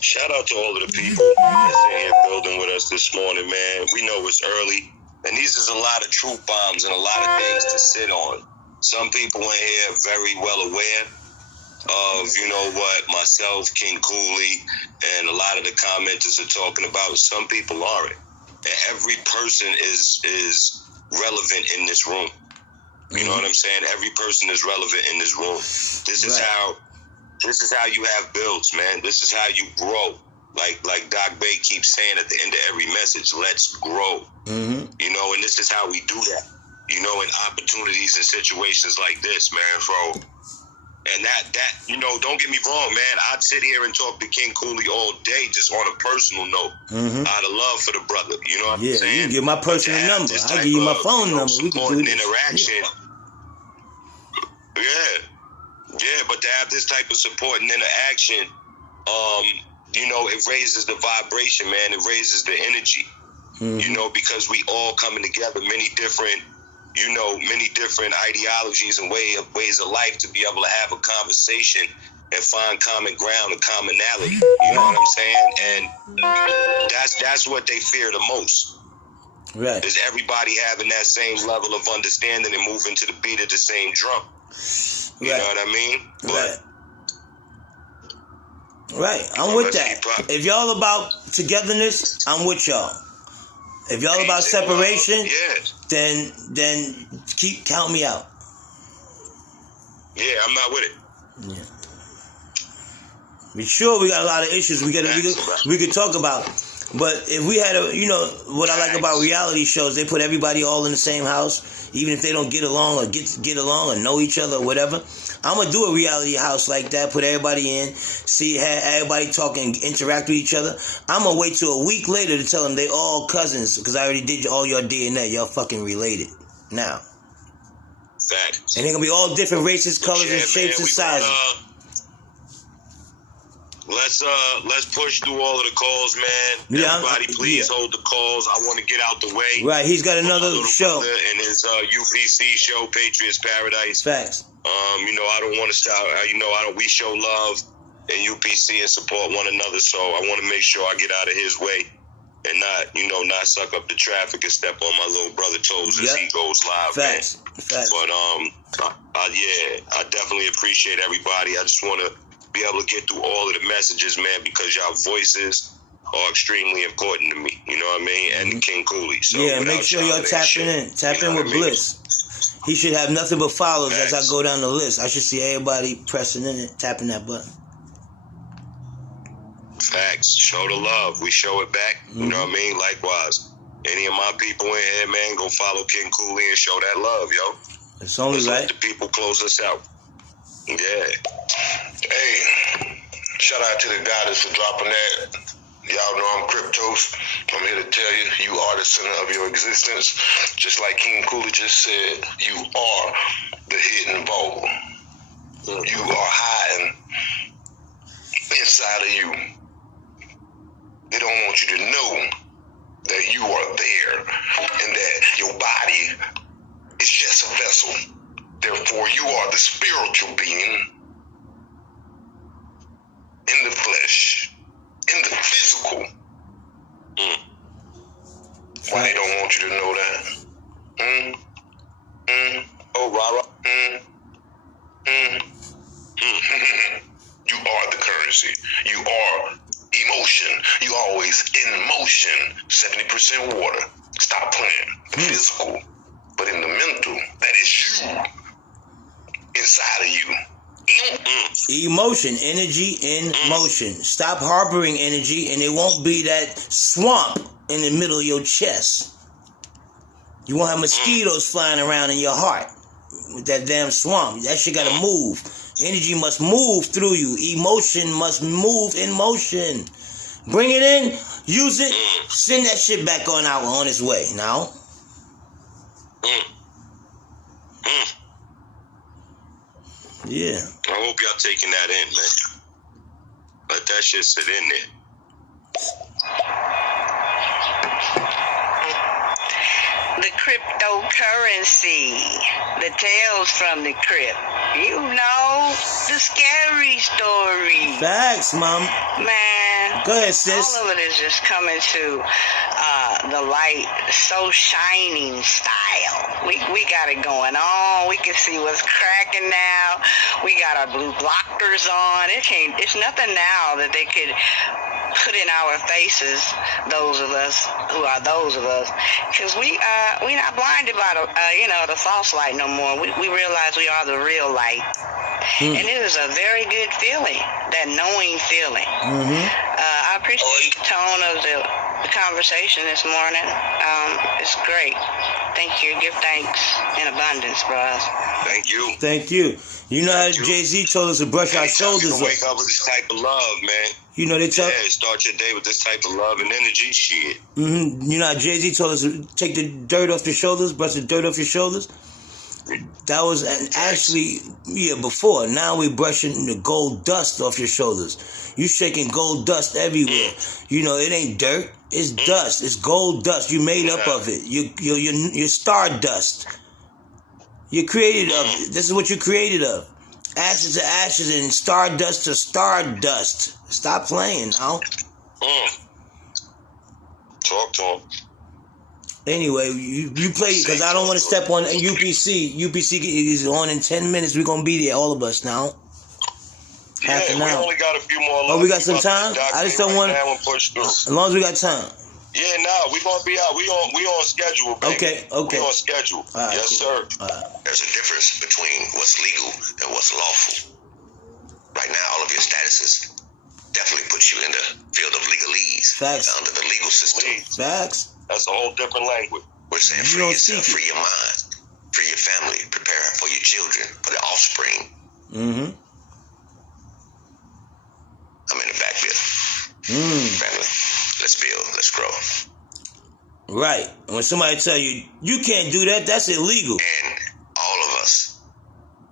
shout out to all of the people that's in here building with us this morning, man. We know it's early, and these is a lot of truth bombs and a lot of things to sit on. Some people in here are very well aware of, you know what, myself, King Cooley, and a lot of the commenters are talking about. Some people aren't. And every person is relevant in this room. You know what I'm saying? Every person is relevant in this room. This is how you have builds, man. This is how you grow. Like Doc Bay keeps saying at the end of every message, let's grow. Mm-hmm. You know, and this is how we do that. You know, in opportunities and situations like this, man, bro. And that, you know, don't get me wrong, man. I'd sit here and talk to King Cooley all day just on a personal note. Out of love for the brother. You know what I'm saying? You can give my personal number. I'll give you my phone number. We can do this. Interaction. Yeah, but to have this type of support and interaction, you know, it raises the vibration, man. It raises the energy. You know, because we all coming together, many different ideologies and ways of life to be able to have a conversation and find common ground and commonality. You know what I'm saying? And that's what they fear the most. Right. Is everybody having that same level of understanding and moving to the beat of the same drum. You know what I mean? Right. I'm with that. If y'all about togetherness, I'm with y'all. If y'all about separation, then count me out. Yeah, I'm not with it. Yeah. We sure we got a lot of issues we could talk about. But if we had what I like about reality shows, they put everybody all in the same house, even if they don't get along or get along or know each other or whatever. I'm gonna do a reality house like that, put everybody in, have everybody talk and interact with each other. I'm gonna wait till a week later to tell them they all cousins, because I already did all your DNA. Y'all fucking related now. Facts. And they're gonna be all different races, colors, and shapes and sizes. Let's push through all of the calls, man. Everybody, please hold the calls. I want to get out the way. Right, he's got another show. In his UPC show, Patriots Paradise. Facts. You know, I don't want to stop. We show love in UPC and support one another. So I want to make sure I get out of his way and not suck up the traffic and step on my little brother toes as he goes live. Facts. Man. Facts. But I definitely appreciate everybody. I just want to be able to get through all of the messages, man, because y'all voices are extremely important to me. You know what I mean? And King Cooley. So make sure y'all tapping in. Tap in with Bliss. He should have nothing but follows as I go down the list. I should see everybody pressing in it, tapping that button. Facts. Show the love. We show it back. You know what I mean? Likewise. Any of my people in here, man, go follow King Cooley and show that love, yo. It's only Let's right. let the people close us out. Yeah. Hey, shout out to the goddess for dropping that. Y'all know I'm Cryptos. I'm here to tell you, you are the center of your existence. Just like King Cooley just said, you are the hidden vault. You are hiding inside of you. They don't want you to know that you are there and that your body is just a vessel. Therefore, you are the spiritual being in the flesh, in the physical. Why they don't want you to know that? Oh, Rara. You are the currency. You are emotion. You always in motion. 70% water. Stop playing. The physical, but in the mental, that is you. Inside of you. Emotion, energy in motion. Stop harboring energy and it won't be that swamp in the middle of your chest. You won't have mosquitoes flying around in your heart with that damn swamp. That shit gotta move. Energy must move through you. Emotion must move in motion. Bring it in, use it, send that shit back on its way. Now. Yeah. I hope y'all taking that in, man. Let that shit sit in there. The cryptocurrency, the tales from the crypt. You know, the scary story. Facts, Mom. Man. Go ahead, sis. All of it is just coming to the light, so shining style. We got it going on. We can see what's cracking now. We got our blue blockers on. It's nothing now that they could put in our faces, those of us who are those of us, because we not blinded by the false light no more. We realize we are the real light, and it is a very good feeling, that knowing feeling. I appreciate the tone of the conversation this morning. It's great. Thank you. Give thanks in abundance, bros. Thank you. Thank you. You know how Jay-Z told us to brush our shoulders up. Wake up with this type of love, man. You know they talk. Yeah, start your day with this type of love and energy. Shit. You know how Jay-Z told us to take the dirt off your shoulders, brush the dirt off your shoulders. That was actually before. Now we brushing the gold dust off your shoulders. You shaking gold dust everywhere. You know it ain't dirt. It's dust. It's gold dust. You made up of it. You're stardust. You're created of it. This is what you're created of. Ashes to ashes and stardust to stardust. Stop playing now. Talk to him. Anyway, you play because I don't want to step on UPC. UPC is on in 10 minutes. We're going to be there, all of us now. Half an hour. We only got a few more. Oh, we got some time? I just don't want to. As long as we got time. Yeah, we gonna be out. We on schedule, baby. Okay. We on schedule. Right, yes, sir. There's a difference between what's legal and what's lawful. Right now, all of your statuses definitely put you in the field of legalese. Facts. Under the legal system. Facts. That's a whole different language. We're saying free yourself, free your mind, free your family, prepare for your children, for the offspring. I'm in the back bit. Family, let's build, let's grow. Right. When somebody tell you, you can't do that, that's illegal. And all of us,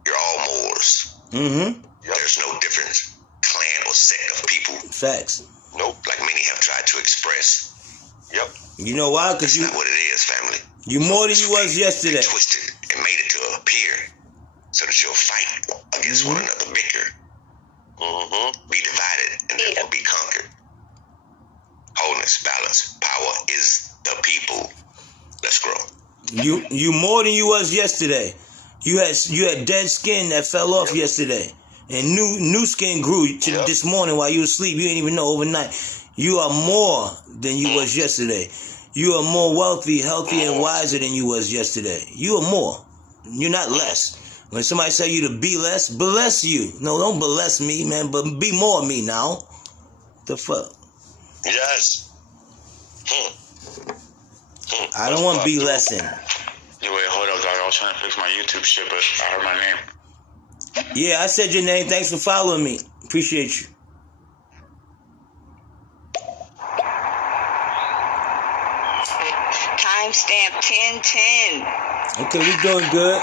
you're all Moors. There's no different clan or set of people. Facts. Nope. Like many have tried to express. Yep. You know why? Because that's not what it is, family. You more than you was yesterday. Twisted and made it to appear so that you'll fight against one another, bicker. Be divided and therefore be conquered. Wholeness, balance, power is the people. Let's grow. You more than you was yesterday. You had dead skin that fell off yesterday, and new skin grew this morning while you were asleep. You didn't even know overnight. You are more than you was yesterday. You are more wealthy, healthy, and wiser than you was yesterday. You are more. You're not less. When somebody say you to be less, bless you. No, don't bless me, man, but be more me now. The fuck? Yes. I don't want to be less in. Yo, wait, hold up, dog. I was trying to fix my YouTube shit, but I heard my name. Yeah, I said your name. Thanks for following me. Appreciate you. Timestamp 1010. Okay, we doing good.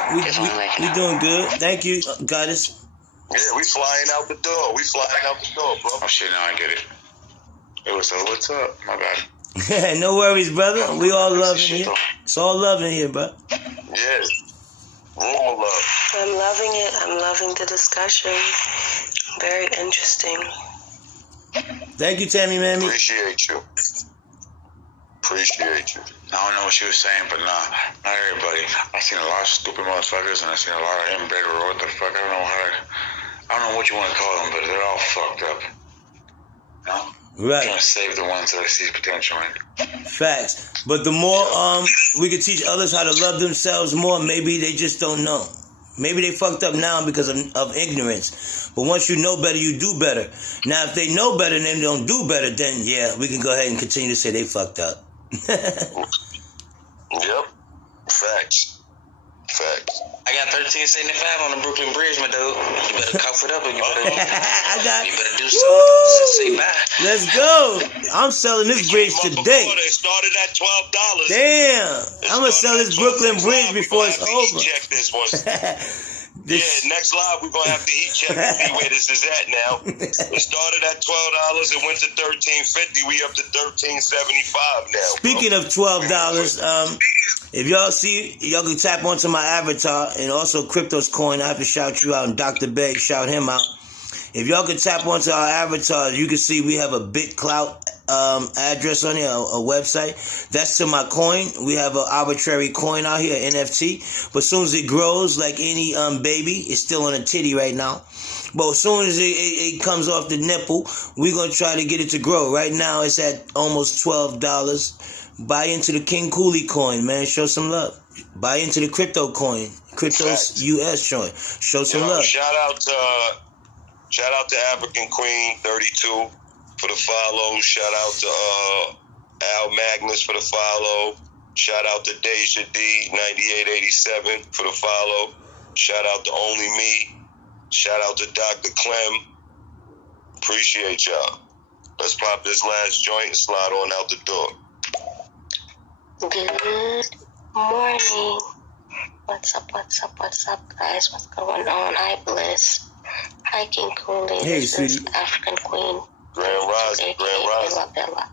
We doing good. Thank you, goddess. Yeah, we flying out the door. We flying out the door, bro. Oh shit, now I get it. It was what's up? My bad. No worries, brother. We all love in here. It's all love in here, bro. Yeah. All love. I'm loving it. I'm loving the discussion. Very interesting. Thank you, Tammy Mammy. Appreciate you. Appreciate you. I don't know what she was saying, but nah, not everybody. I seen a lot of stupid motherfuckers, and I seen a lot of inbred or what the fuck. I don't know what you want to call them, but they're all fucked up. You know? Right. Trying to save the ones that I see potential in. Facts. But the more we can teach others how to love themselves more, maybe they just don't know. Maybe they fucked up now because of ignorance. But once you know better, you do better. Now, if they know better and they don't do better, then yeah, we can go ahead and continue to say they fucked up. Yep. Facts. Facts. I got 1375 on the Brooklyn Bridge, my dude. You better cough it up and you better do something. Say bye. Let's go. I'm selling this bridge today. They started at $12. Damn. I'm going to sell this Brooklyn Bridge before it's over. Check this one. Yeah, next live we're gonna have to heat check and see where this is at now. It started at $12, it went to $13.50, we up to $13.75 now. Speaking of $12, if y'all see, y'all can tap onto my avatar and also Crypto's Coin. I have to shout you out, and Dr. Beg, shout him out. If y'all can tap onto our avatar, you can see we have a BitClout address on here, a website. That's to my coin. We have an arbitrary coin out here, NFT. But as soon as it grows, like any baby, it's still on a titty right now. But as soon as it comes off the nipple, we're going to try to get it to grow. Right now, it's at almost $12. Buy into the King Cooley coin, man. Show some love. Buy into the crypto coin. Crypto's US joint. Show some love. Shout out to African Queen 32 for the follow. Shout out to Al Magnus for the follow. Shout out to Deja D 9887 for the follow. Shout out to Only Me. Shout out to Dr. Clem. Appreciate y'all. Let's pop this last joint and slide on out the door. Good morning. What's up, guys? What's going on? Hi, Bliss. Hi, King Cooley. Hey, this sweetie. is African Queen. Grand Rising, Grand Rising. Bella.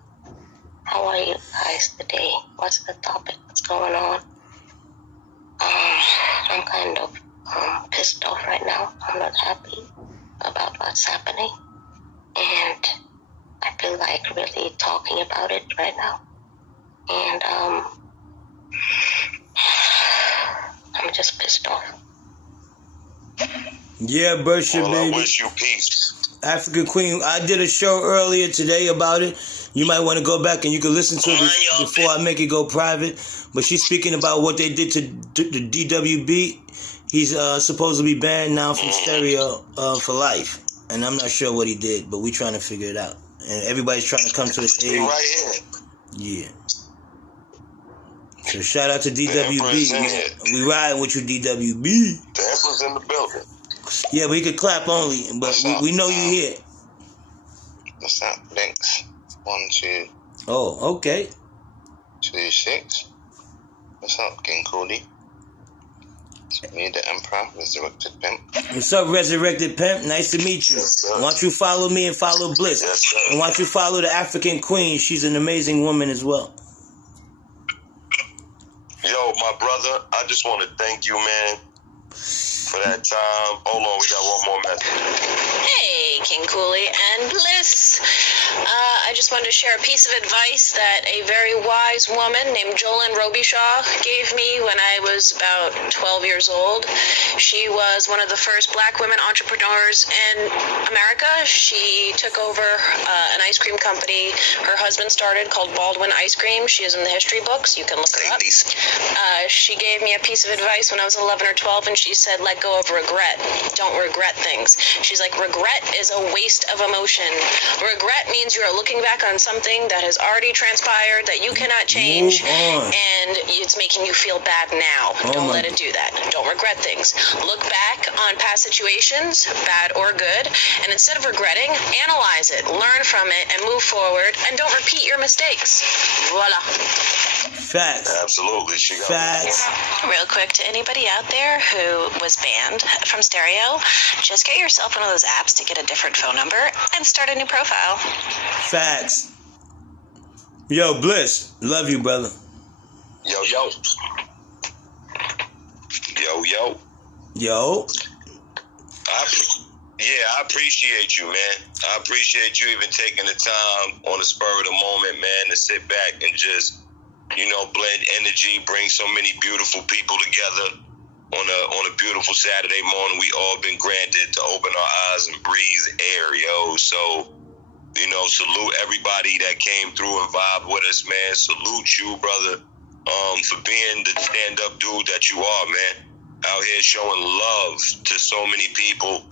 How are you guys today? What's the topic? What's going on? I'm kind of pissed off right now. I'm not happy about what's happening. And I feel like really talking about it right now. And I'm just pissed off. Yeah, Berkshire, baby. I wish you peace. African Queen, I did a show earlier today about it. You might want to go back and you can listen to it before I make it go private. But she's speaking about what they did to the DWB. He's supposed to be banned now from stereo for life. And I'm not sure what he did, but we're trying to figure it out. And everybody's trying to come to this age. Right here. Yeah. So shout out to DWB. Man. We riding with you, DWB. The Emperor's in the building. Yeah, but you could clap only, but we know you here. What's up, Links? 1, 2. Oh, okay. 2, 6. What's up, King Cooley? It's me, the Emperor, Resurrected Pimp. What's up, Resurrected Pimp? Nice to meet you. Yes, Why don't you follow me and follow Bliss? Yes, sir. And why don't you follow the African Queen? She's an amazing woman as well. Yo, my brother, I just want to thank you, man, for that time. Hold on, we got one more message. Hey, King Cooley and Bliss. I just wanted to share a piece of advice that a very wise woman named Jolene Robichaud gave me when I was about 12 years old. She was one of the first black women entrepreneurs in America. She took over an ice cream company her husband started called Baldwin Ice Cream. She is in the history books. You can look her up. She gave me a piece of advice when I was 11 or 12, and she said, let go of regret. Don't regret things. She's like, regret is a waste of emotion. Regret means you are looking back on something that has already transpired that you cannot change, and it's making you feel bad now. Don't let it do that. Don't regret things. Look back on past situations, bad or good, and instead of regretting, analyze it, learn from it, and move forward, and don't repeat your mistakes. Voila. Facts. Absolutely. She got Facts. Real quick, to anybody out there who was banned from stereo, just get yourself one of those apps to get a different phone number and start a new profile. Facts. Yo, Bliss. Love you, brother. Yo, yo. Yo, yo. Yo. I appreciate you, man. I appreciate you even taking the time on the spur of the moment, man, to sit back and just, blend energy, bring so many beautiful people together on a beautiful Saturday morning. We all been granted to open our eyes and breathe air, yo. So, salute everybody that came through and vibed with us, man. Salute you, brother, for being the stand-up dude that you are, man. Out here showing love to so many people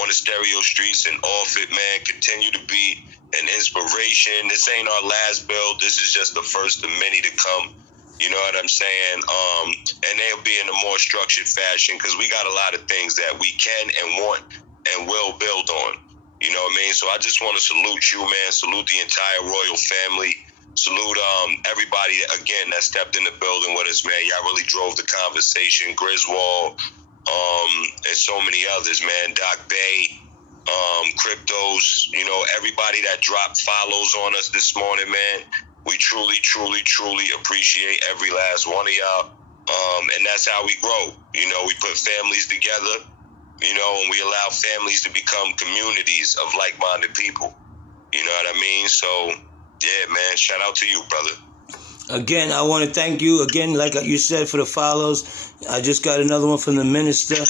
on the stereo streets and off it, man. Continue to be an inspiration. This ain't our last build. This is just the first of many to come. You know what I'm saying? And they'll be in a more structured fashion because we got a lot of things that we can and want and will build on. You know what I mean? So I just want to salute you, man. Salute the entire royal family. Salute everybody, again, that stepped in the building with us, man. Y'all really drove the conversation. Griswold, and so many others, man. Doc Bay, Cryptos, everybody that dropped follows on us this morning, man. We truly, truly, truly appreciate every last one of y'all. And that's how we grow. We put families together, and we allow families to become communities of like-minded people. You know what I mean? So, yeah, man, shout out to you, brother. Again, I want to thank you, again, like you said, for the follows. I just got another one from the minister.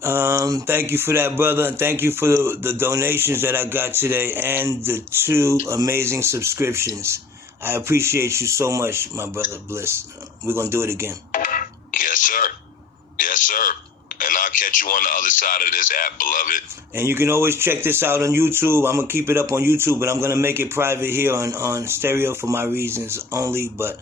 Thank you for that, brother. And thank you for the donations that I got today and the 2 amazing subscriptions. I appreciate you so much, my brother Bliss. We're going to do it again. Yes, sir. Yes, sir. And I'll catch you on the other side of this app, beloved. And you can always check this out on YouTube. I'm going to keep it up on YouTube, but I'm going to make it private here on stereo for my reasons only. But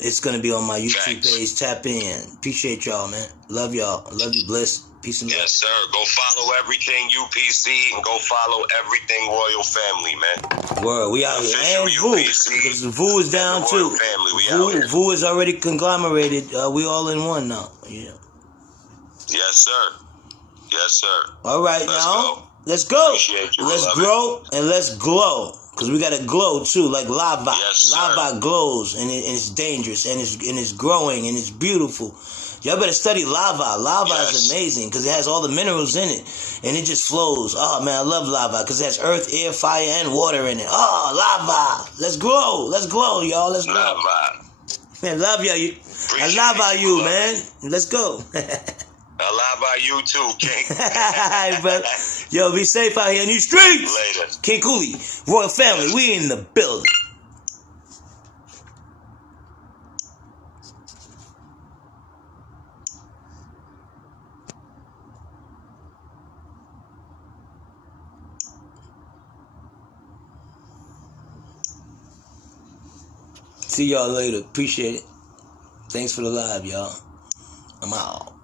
it's going to be on my YouTube page. Tap in. Appreciate y'all, man. Love y'all. Love you, Bliss. Peace and love. Yes, sir. Go follow everything UPC and go follow everything Royal Family, man. Word. We out here. And VU. Because VU is down too. VU is already conglomerated. We all in one now. Yeah. Yes, sir. Yes, sir. All right, let's go. Let's grow and let's glow. Because we got to glow too, like lava. Yes, lava glows and it's dangerous and it's growing and it's beautiful. Y'all better study lava. Lava is amazing because it has all the minerals in it and it just flows. Oh, man, I love lava because it has earth, air, fire, and water in it. Oh, lava. Let's grow. Let's glow, y'all. Let's grow. Lava. Man, love you. I love you, man. Let's go. I love by you too, King. Alright, brother. Yo, be safe out here in these streets. Later. King Cooley, Royal Family, we in the building. See y'all later. Appreciate it. Thanks for the live, y'all. I'm out.